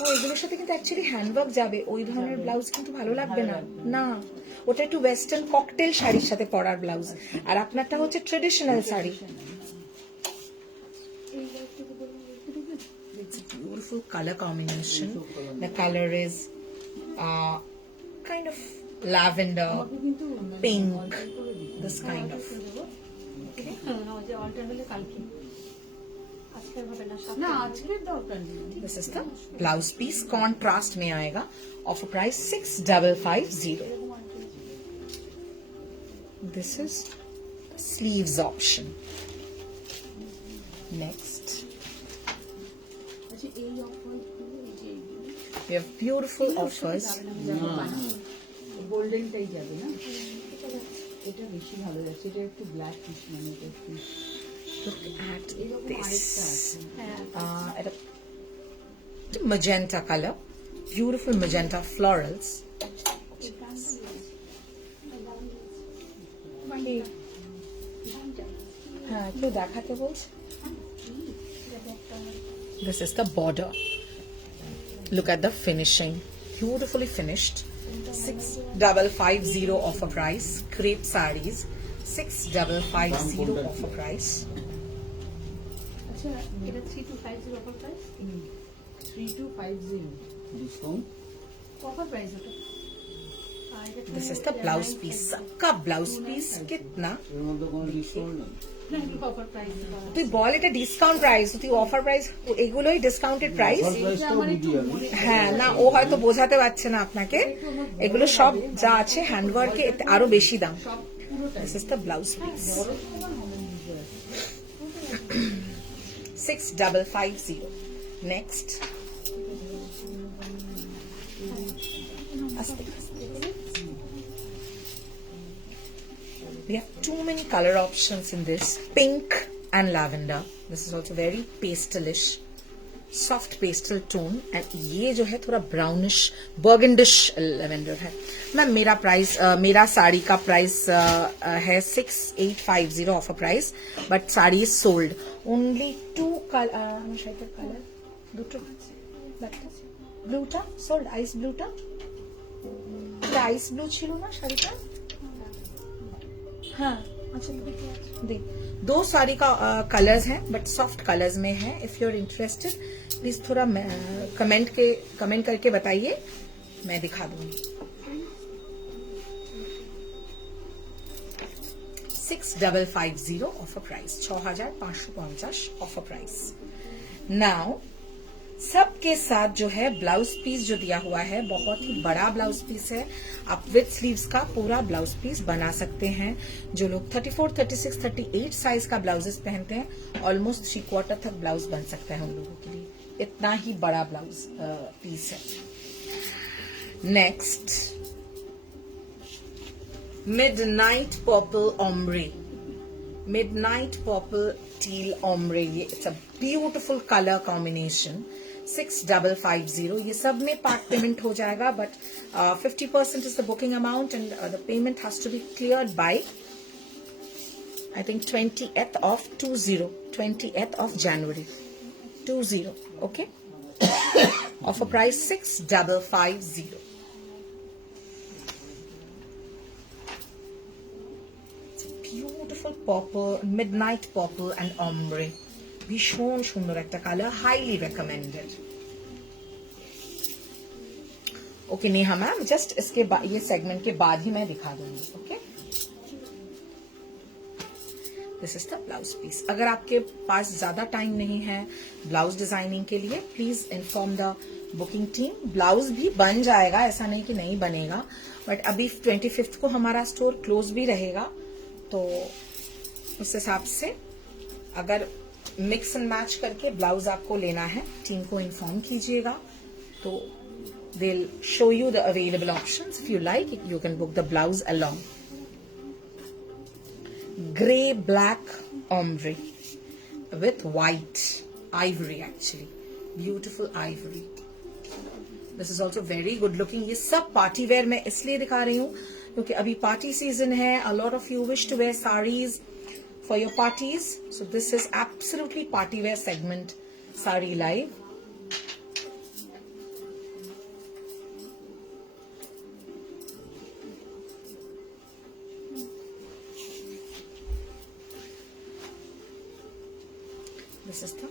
ও এগুলোর সাথে কিন্তু অ্যাকচুয়ালি হ্যান্ডওয়ার্ক যাবে, ওই ধরনের ব্লাউজ কিন্তু ভালো লাগবে না। না, ওটা একটু ওয়েস্টার্ন ককটেল শাড়ির সাথে পরার ব্লাউজ, আর আপনারটা হচ্ছে traditional sari. It's a beautiful color combination. The color is kind of lavender, pink, this kind of. Okay. না আজকের দরকার নেই। This is the blouse piece. Contrast में आएगा. Offer price 6550. This is the sleeves option. Next, আচ্ছা এই offer এই যে we have beautiful offers. গোল্ডেনটাই যাবে না, এটা বেশি ভালো যাচ্ছে, এটা একটু ব্ল্যাক পিস মানে এটা একটু Look at এরকম আরেকটা this. আছে। At a magenta color. Beautiful magenta florals. हाँ, क्यों देखाते बोलছ? This is the border. Look at the finishing. Beautifully finished. 6550 offer price. Crepe sarees. 6550 offer price. আচ্ছা এটা 3250 offer price, 3250 discount offer price ওটা। This is the blouse piece. सबका blouse piece कितना? এর মধ্যে কোনো ডিসকাউন্ট নেই অফার প্রাইস তুই বল এটা ডিসকাউন্ট প্রাইস, তুই অফার প্রাইস, এগুলোই ডিসকাউন্টেড প্রাইস। অফার প্রাইসটাও বুঝিয়ে আমি হ্যাঁ, না ও হয়তো বোঝাতে পারছে না আপনাকে, এগুলো সব যা আছে হ্যান্ডওয়ার্কে আরো বেশি দাম। This is the blouse piece. 6550. Next. We have too many color options in this. Pink and lavender. This is also very pastelish. Soft pastel tone. And ये जो है थोड़ा brownish burgundish lavender है। मैम मेरा साड़ी का प्राइस है 6850 offer price, but sari is sold. Only two color. আমার শাড়িটার কালার দুটো, ব্লুটা সোল্ড, আইস ব্লুটা, এটা আইস ব্লু ছিল না শাড়িটা? हाँ, अच्छा देख, दो साड़ी का कलर्स हैं, बट सॉफ्ट कलर्स में है। If you are interested please थोड़ा कमेंट करके बताइए, मैं दिखा दूंगी। 6550 offer price, 6550 offer price. Now सबके साथ जो है ब्लाउज पीस जो दिया हुआ है, बहुत ही बड़ा ब्लाउज पीस है। आप विद स्लीव्स का पूरा ब्लाउज पीस बना सकते हैं। जो लोग 34, 36, 38 साइज का ब्लाउजेस पहनते हैं, ऑलमोस्ट 3/4 तक ब्लाउज बन सकता है उन लोगों के लिए, इतना ही बड़ा ब्लाउज पीस है। Next, midnight purple ombre, midnight purple teal ombre, ये it's a beautiful colour combination. 6550, ये सब में पार्ट पेमेंट हो जाएगा, but 50% is the booking amount and the payment has to be cleared by I think 20th of January 20, okay? Offer price 6550. Beautiful purple, midnight purple and ombre. ভীষণ সুন্দর একটা colour, highly recommended. Okay Neha ma'am, just इसके ये segment के बाद ही मैं दिखा दूंगी। Okay, this is the blouse piece. अगर आपके पास ज्यादा टाइम नहीं है ब्लाउज डिजाइनिंग के लिए, please inform the booking team. Blouse भी बन जाएगा, ऐसा नहीं कि नहीं बनेगा, बट अभी 25 को हमारा स्टोर क्लोज भी रहेगा, तो उस हिसाब से अगर मिक्स एंड मैच करके ब्लाउज आपको लेना है, टीम को इन्फॉर्म कीजिएगा, तो they'll show you the available options. If you like, you can book the blouse along. Grey black ombre with white ivory, actually beautiful ivory. This is also very good looking. ये सब party wear मैं इसलिए दिखा रही हूँ क्योंकि अभी party season है। A lot of you wish to wear sarees for your parties. So this is absolutely party wear segment sari live. This is the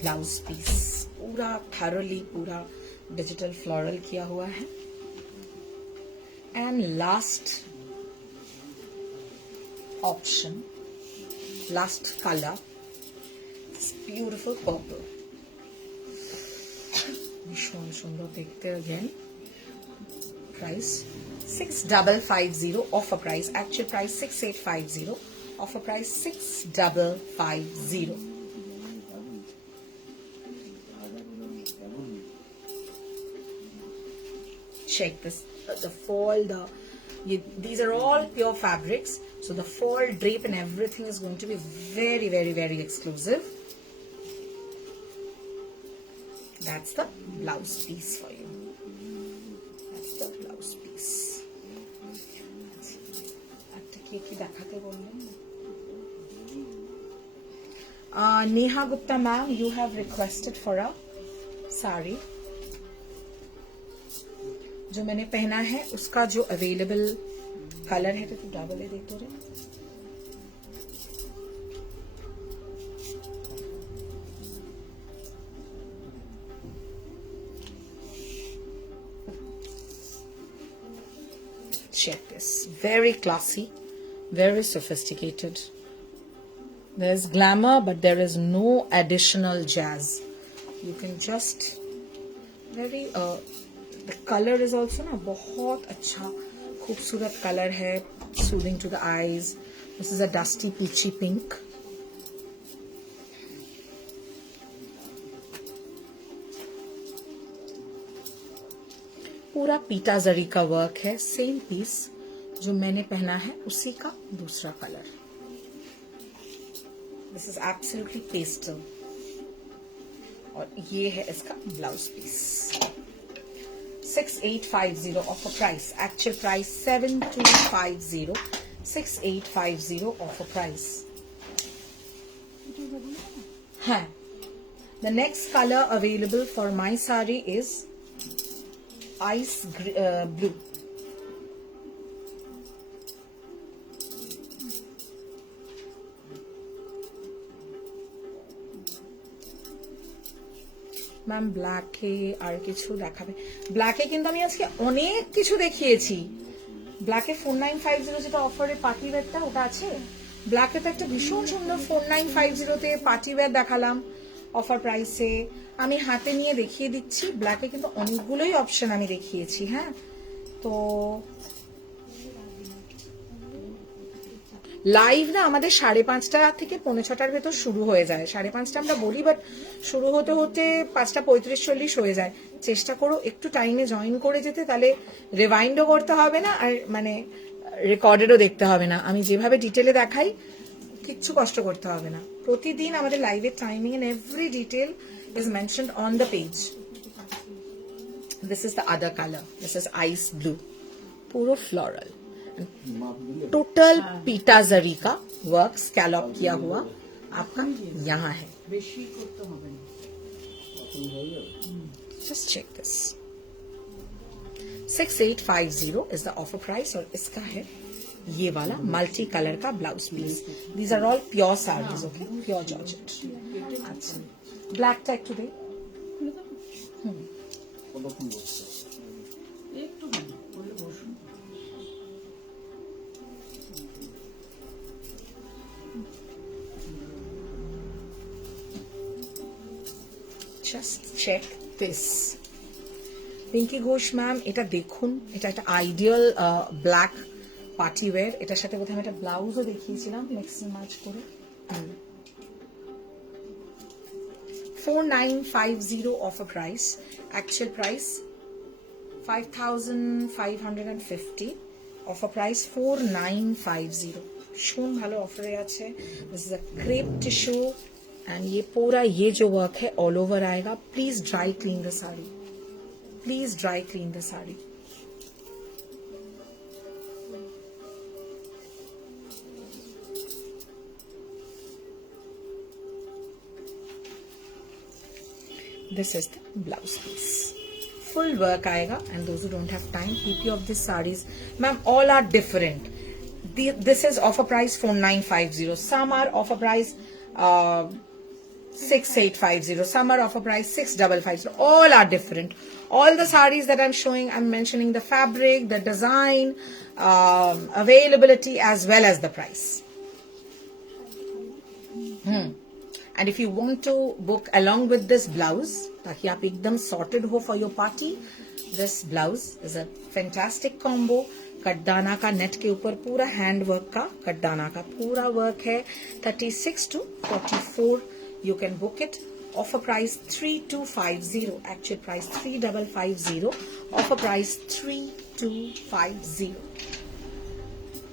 blouse piece. पूरा thoroughly पूरा digital floral किया हुआ है. And last option, last color, this beautiful purple. ভীষণ সুন্দর দেখতে again. Price 6550, offer price, actual price 6850, offer price 6550. Check this, the fall, these are all pure fabrics, so the fall drape and everything is going to be very, very, very exclusive. That's the blouse piece for you. That's the blouse piece. Neha Gupta ma'am, you have requested for a sari. जो मैंने पहना है उसका जो available colour है, तो तू double है देख तो रे. Check this, very classy, very sophisticated. There's glamour, but there is no additional jazz. You can just very the color is also ना बहुत अच्छा खूबसूरत color है, soothing to the eyes. This is a dusty peachy pink. पूरा पीटा जरी का work है. Same piece जो मैंने पहना है उसी का दूसरा colour. This is absolutely pastel. और ये है इसका blouse piece. 6850 offer price, actual price 7250, 6850 offer price. Huh. The next color available for my sari is ice blue. Ma'am ব্ল্যাকে আর কিছু দেখাবে? ব্ল্যাকে কিন্তু আমি আজকে অনেক কিছু দেখিয়েছি. ব্ল্যাকে 4950 যেটা অফারে পার্টি ওয়্যারটা ওটা আছে. ব্ল্যাকে তো একটা ভীষণ সুন্দর 4950 পার্টি ওয়্যার দেখালাম অফার প্রাইসে. আমি হাতে নিয়ে দেখিয়ে দিচ্ছি. ব্ল্যাকে কিন্তু অনেকগুলোই অপশন আমি দেখিয়েছি. হ্যাঁ, তো লাইভ না আমাদের 5:30 থেকে 5:45 ভেতর শুরু হয়ে যায়. 5:30 আমরা বলি, বাট শুরু হতে হতে 5:35-40 হয়ে যায়. চেষ্টা করো একটু টাইমে জয়েন করে যেতে, তাহলে রিভাইন্ডও করতে হবে না, আর মানে রেকর্ডেডও দেখতে হবে না. আমি যেভাবে ডিটেলে দেখাই কিচ্ছু কষ্ট করতে হবে না. প্রতিদিন আমাদের লাইভের timing and every detail is mentioned on the page. This is the other colour. This is ice blue, পুরো ফ্লোরাল, टोटल पीटा जरी का वर्क स्कैलप किया हुआ आपका यहाँ है. Just check this. 6850 is the offer price और इसका है ये वाला मल्टी कलर का blouse piece. These are all pure sarees, okay? Pure georgette. अच्छा, black tag today. Just check this. Pinky Ghosh ma'am, এটা দেখুন, এটা একটা আইডিয়াল ব্ল্যাক পার্টি ওয়্যার. এটার সাথে কোথায় আমি একটা ব্লাউজও দেখিয়েছিলাম মিক্স ম্যাচ করে. 4950 offer price, actual price 5550, offer price 4950. ভীষণ ভালো অফারে আছে. This is a crepe tissue and ये पूरा ये जो वर्क है ऑल ओवर आएगा. Please dry clean the sari, please dry clean the sari. This is the blouse piece. Full work आएगा, and those who don't have time, PP of these sarees, ma'am, all are different. This is offer price 4950. Some are offer price 6850. Some are offer price 6550. All are different. All the sarees that I'm showing, I'm mentioning the fabric, the design, availability, as well as the price. And if you want to book along with this blouse, ताकि आप एकदम sorted हो for your party, this blouse is a fantastic combo. कटदाना का net के ऊपर पूरा hand work का कटदाना का पूरा वर्क है. 36 to 44. You can book it. Offer price 3250. Actual price 3550. Offer price 3250.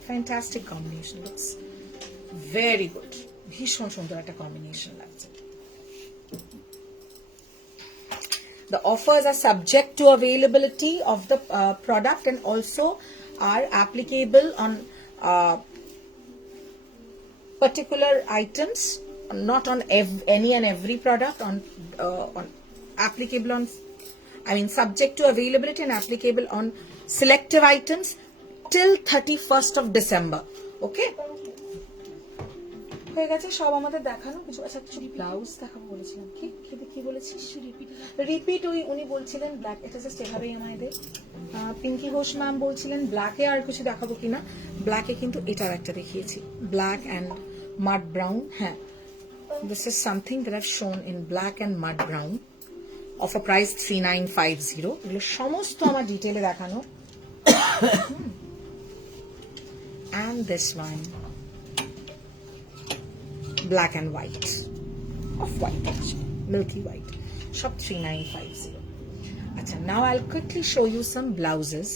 Fantastic combination. Looks very good. ভীষণ সুন্দর একটা কম্বিনেশন লাগছে. The offers are subject to availability of the product and also are applicable on particular items, not on any and every product. On applicable on, I mean, subject to availability and applicable on selective items till 31st of December. Okay. হয়ে গেছে সব আমাদের দেখানো. কিছু আচ্ছা কিছু blouse দেখাবো বলেছিলাম. কি বলেছিস? রিপিট উনি বলছিলেন ব্ল্যাক. এটা জাস্ট এভাবেই আমাদের পিঙ্কি ঘোষ ম্যাম বলছিলেন ব্ল্যাকে আর কিছু দেখাবো কিনা. ব্ল্যাকে কিন্তু এটার একটা দেখিয়েছি, ব্ল্যাক অ্যান্ড মাড ব্রাউন. হ্যাঁ, this is something that I've শোন in black and মাড brown. Offer price 3950. এগুলো সমস্ত আমার ডিটেলে দেখানো. And this one black and white, off white actually, milky white, shop 3950. Acha, now I'll quickly show you some blouses.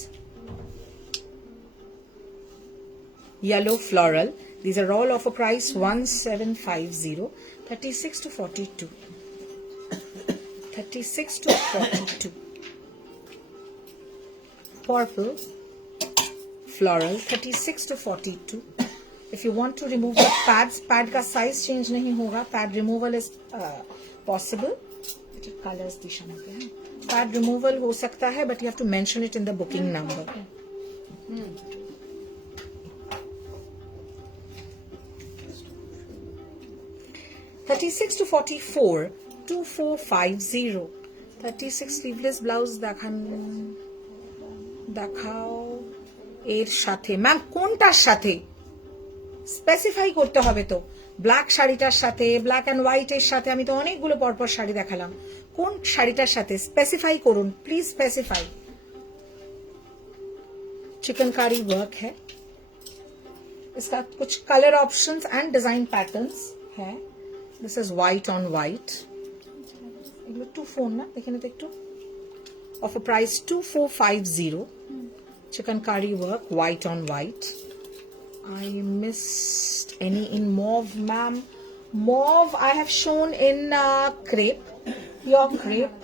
Yellow floral, these are all offer price 1750. 36 to 42. 36 to 42. Purple floral, 36 to 42. If you want to remove the pads, pad का size change नहीं होगा. Pad removal is possible. Colors दिशा में हैं. Pad removal हो सकता है, but you have to mention it in the booking number. 36 to 44, 2450. 36 sleeveless blouse দেখাও এর সাথে. ম্যাম কোনটার সাথে স্পেসিফাই করতে হবে তো. ব্ল্যাক শাড়িটার সাথে, ব্ল্যাক অ্যান্ড হোয়াইট এর সাথে, আমি তো অনেকগুলো পরপর শাড়ি দেখালাম. কোন শাড়িটার সাথে স্পেসিফাই করুন প্লিজ. স্পেসিফাই. चिकनकारी वर्क है इसका. कुछ colour options and design patterns है. This is white on white. এগুলো 24 না, দেখেন তো একটু. Offer price 2450. Chikankari work white on white. I missed any in mauve, ma'am. Mauve I have shown in crepe, pure crepe.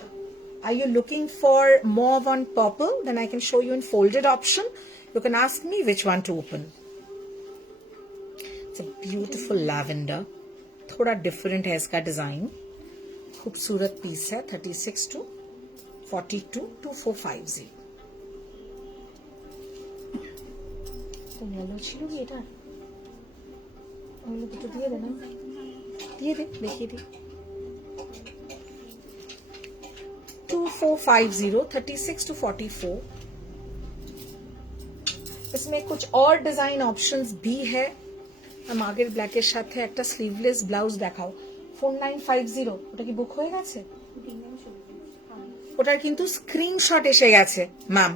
Are you looking for mauve on purple? Then I can show you in folded option. You can ask me which one to open. It's a beautiful lavender. थोड़ा different है इसका design. खूबसूरत piece है. 36 to 42, 2450. Yellow ছিল কি এটা? ওগুলো তো দিয়ে দে না. দিয়ে দে, দেখিয়ে দে. 2450, 36 to 44. इसमें कुछ और डिजाइन ऑप्शंस भी है. हम आगे ब्लैक এর সাথে একটা স্লিভলেস ব্লাউজ দেখাও. 4950. ওটা কি বুক হয়ে গেছে? ওটার কিন্তু স্ক্রিনশট এসে গেছে ম্যাম.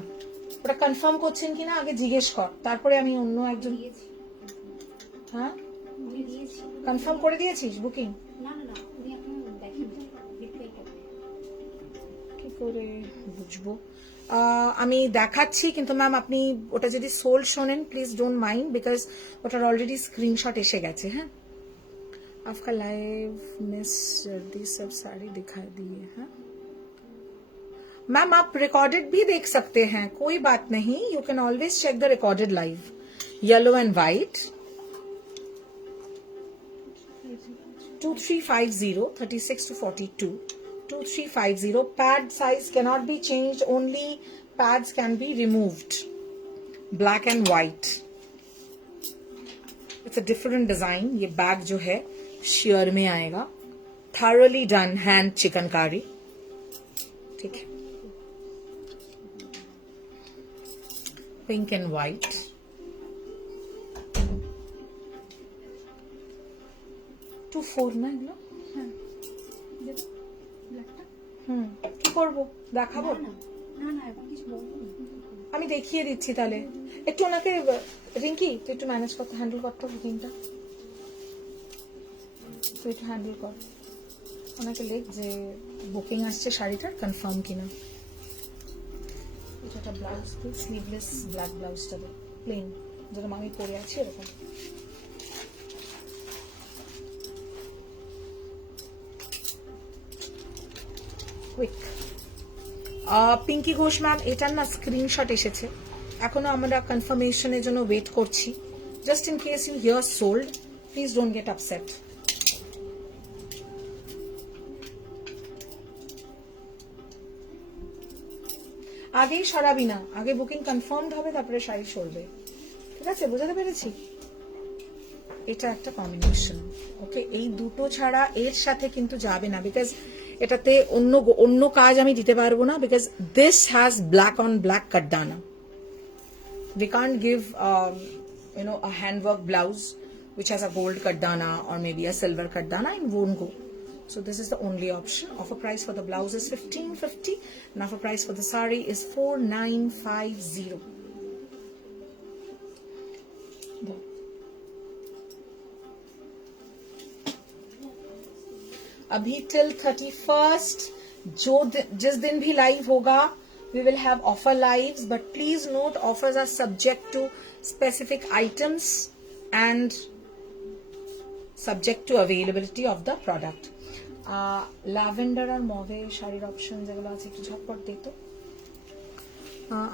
ওটা কনফার্ম করছেন কিনা আগে জিজ্ঞেস কর, তারপরে আমি অন্য একজন. হ্যাঁ কনফার্ম করে দিয়েছিস বুকিং? কি করে বুঝবো? আমি দেখাচ্ছি কিন্তু ম্যাম আপনি ওটা যদি সোল্ড শোনেন প্লিজ ডোন্ট মাইন্ড, বিকজ ওটার অলরেডি স্ক্রিনশট এসে গেছে. হ্যাঁ आपका लाइव मिस जल्दी सब साड़ी दिखा दिए. हाँ मैम आप रिकॉर्डेड भी देख सकते हैं, कोई बात नहीं. You can always check the recorded live. Yellow and white 2350, 36 to 42, 2350. Pad size cannot be changed, only pads can be removed. Black and white. It's a different design. ये बैग जो है sheer में आएगा. Thoroughly done hand chikanकारी. ठीक है. Pink and white. Two four না এগুলো? কি করবো, দেখাবো? আমি দেখিয়ে দিচ্ছি তাহলে। একটু ওনাকে রিঙ্কি তুই একটু ম্যানেজ করতে, হ্যান্ডেল করতে বুকিংটা, তুই একটু হ্যান্ডেল কর। ওনাকে লেখ যে বুকিং আসছে শাড়িটার কনফার্ম কিনা। এটা একটা ব্লাউজ, স্লিভলেস ব্ল্যাক ব্লাউজটা দে, প্লেন, যেরকম আমি পরে আছি এরকম। কুইক। পিঙ্কি ঘোষ ম্যাম, এটার না স্ক্রিনশট এসেছে, এখনো আমরা কনফার্মেশনের জন্য ওয়েট করছি। Just in case you hear sold, please don't get upset. আগেই সরাবি না, আগে বুকিং কনফার্মড হবে তারপরে শাড়ি সরবে, ঠিক আছে? বোঝাতে পেরেছি? এটা একটা কম্বিনেশন, ওকে? এই দুটো ছাড়া এর সাথে কিন্তু যাবে না, বিকজ এটাতে অন্য কাজ আমি দিতে পারবো না, because this has black on black কাটদানা। We can't give a handwork blouse which has a gold kaddana or maybe a silver kaddana, it won't go. So this is the only option. Offer price for the blouse is 1550 and offer price for the sari is 4950. अभी till 31st जिस दिन भी live होगा, we will have offer lives, but please note offers are subject to specific items and subject to availability of the product. Lavender আর mauve শাড়ির option যেগুলো আছে একটু ঝটপট দিত।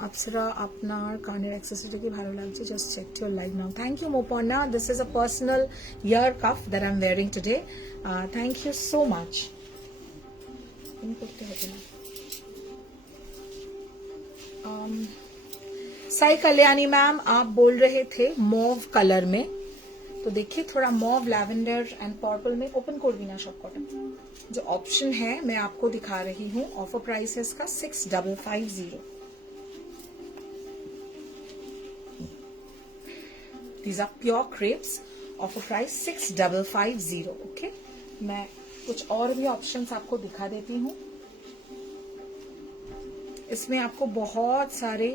অপ্সরা, আপনার কানের অ্যাক্সেসরিটা কি ভালো লাগছে? Just check your live now. Thank you Moparna, this is a personal ear cuff that I am wearing today. Thank you so much. করতে হবে না। साई कल्याणी मैम, आप बोल रहे थे मॉव कलर में, तो देखिए थोड़ा मॉव, लैवेंडर एंड पर्पल में ओपन कर भी ना सब कॉटन जो ऑप्शन है मैं आपको दिखा रही हूँ। ऑफर प्राइस है इसका 6550। These are pure crepes, offer price 6550। Okay, मैं कुछ और भी ऑप्शंस आपको दिखा देती हूँ। इसमें आपको बहुत सारे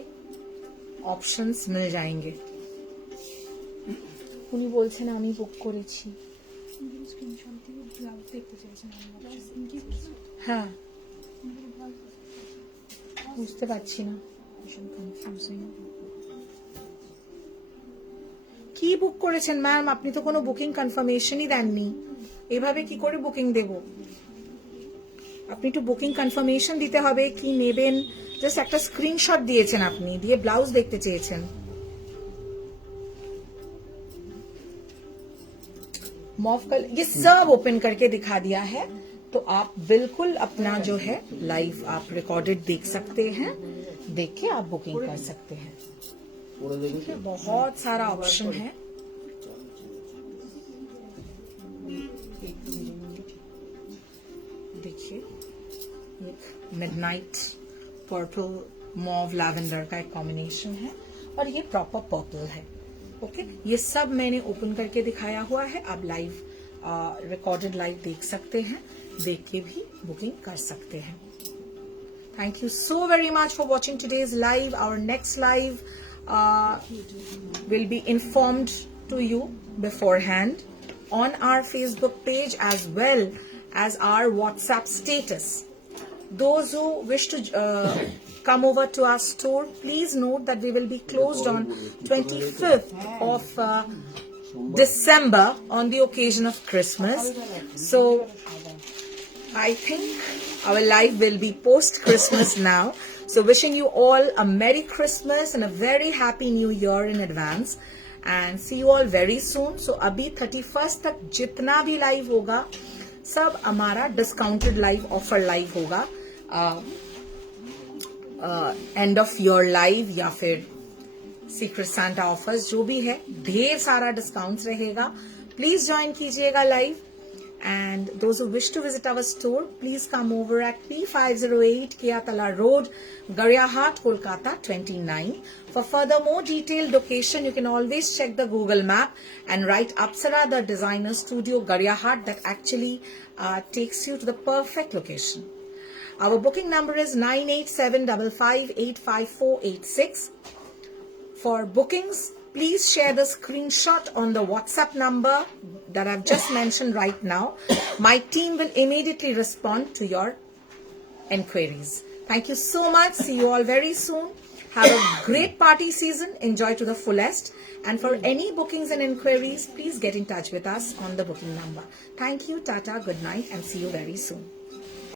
অপশনস মিল যায়গে। উনি বলছেন আমি বুক করেছি। হ্যাঁ, বুঝতে পারছি না, কি বুক করেছেন ম্যাম? আপনি তো কোনো বুকিং কনফার্মেশনই দেননি, এভাবে কি করে বুকিং দেব? আপনি একটু বুকিং কনফার্মেশন দিতে হবে, কি নেবেন। জাস্ট একটা স্ক্রিনশট দিয়েছেন আপনি, দিয়ে ব্লাউজ দেখতে চেয়েছেন। मॉव कलर ये सब ओपन करके दिखा दिया है, तो आप बिल्कुल अपना जो है लाइव आप रिकॉर्डेड देख सकते हैं, देख के आप बुकिंग कर सकते हैं। बहुत सारा ऑप्शन है। देखिए मिडनाइट पर्पल मॉव लैवेंडर का एक कॉम्बिनेशन है और ये प्रॉपर पर्पल है। ओके, ये सब मैंने ओपन करके दिखाया हुआ है, आप लाइव रिकॉर्डेड लाइव देख सकते हैं, देख के भी बुकिंग कर सकते हैं। Thank you so very much for watching today's live. Our next live will be informed to you beforehand on our Facebook page as well as our WhatsApp status. Those who wish to come over to our store, please note that we will be closed on 25th of December on the occasion of Christmas. So I think our live will be post Christmas now. So wishing you all a Merry Christmas and a very Happy New Year in advance, and see you all very soon. So अभी 31st तक जितना भी live होगा सब हमारा discounted live offer live होगा, end of year live या फिर सीक्रेट सांता ऑफर्स, जो भी है ढेर सारा डिस्काउंट्स रहेगा. प्लीज ज्वाइन कीजिएगा live. And those who wish to visit our store, please come over at P508 Kiyatala Road, Garyahat, Kolkata 29. For further more detailed location, you can always check the Google map and write Apsara the Designer Studio Garyahat. That actually takes you to the perfect location. Our booking number is 9875585486. For bookings, please share the screenshot on the WhatsApp number that I've just mentioned right now. My team will immediately respond to your enquiries. Thank you so much. See you all very soon. Have a great party season. Enjoy to the fullest. And for any bookings and enquiries, please get in touch with us on the booking number. Thank you. Tata. Good night and see you very soon.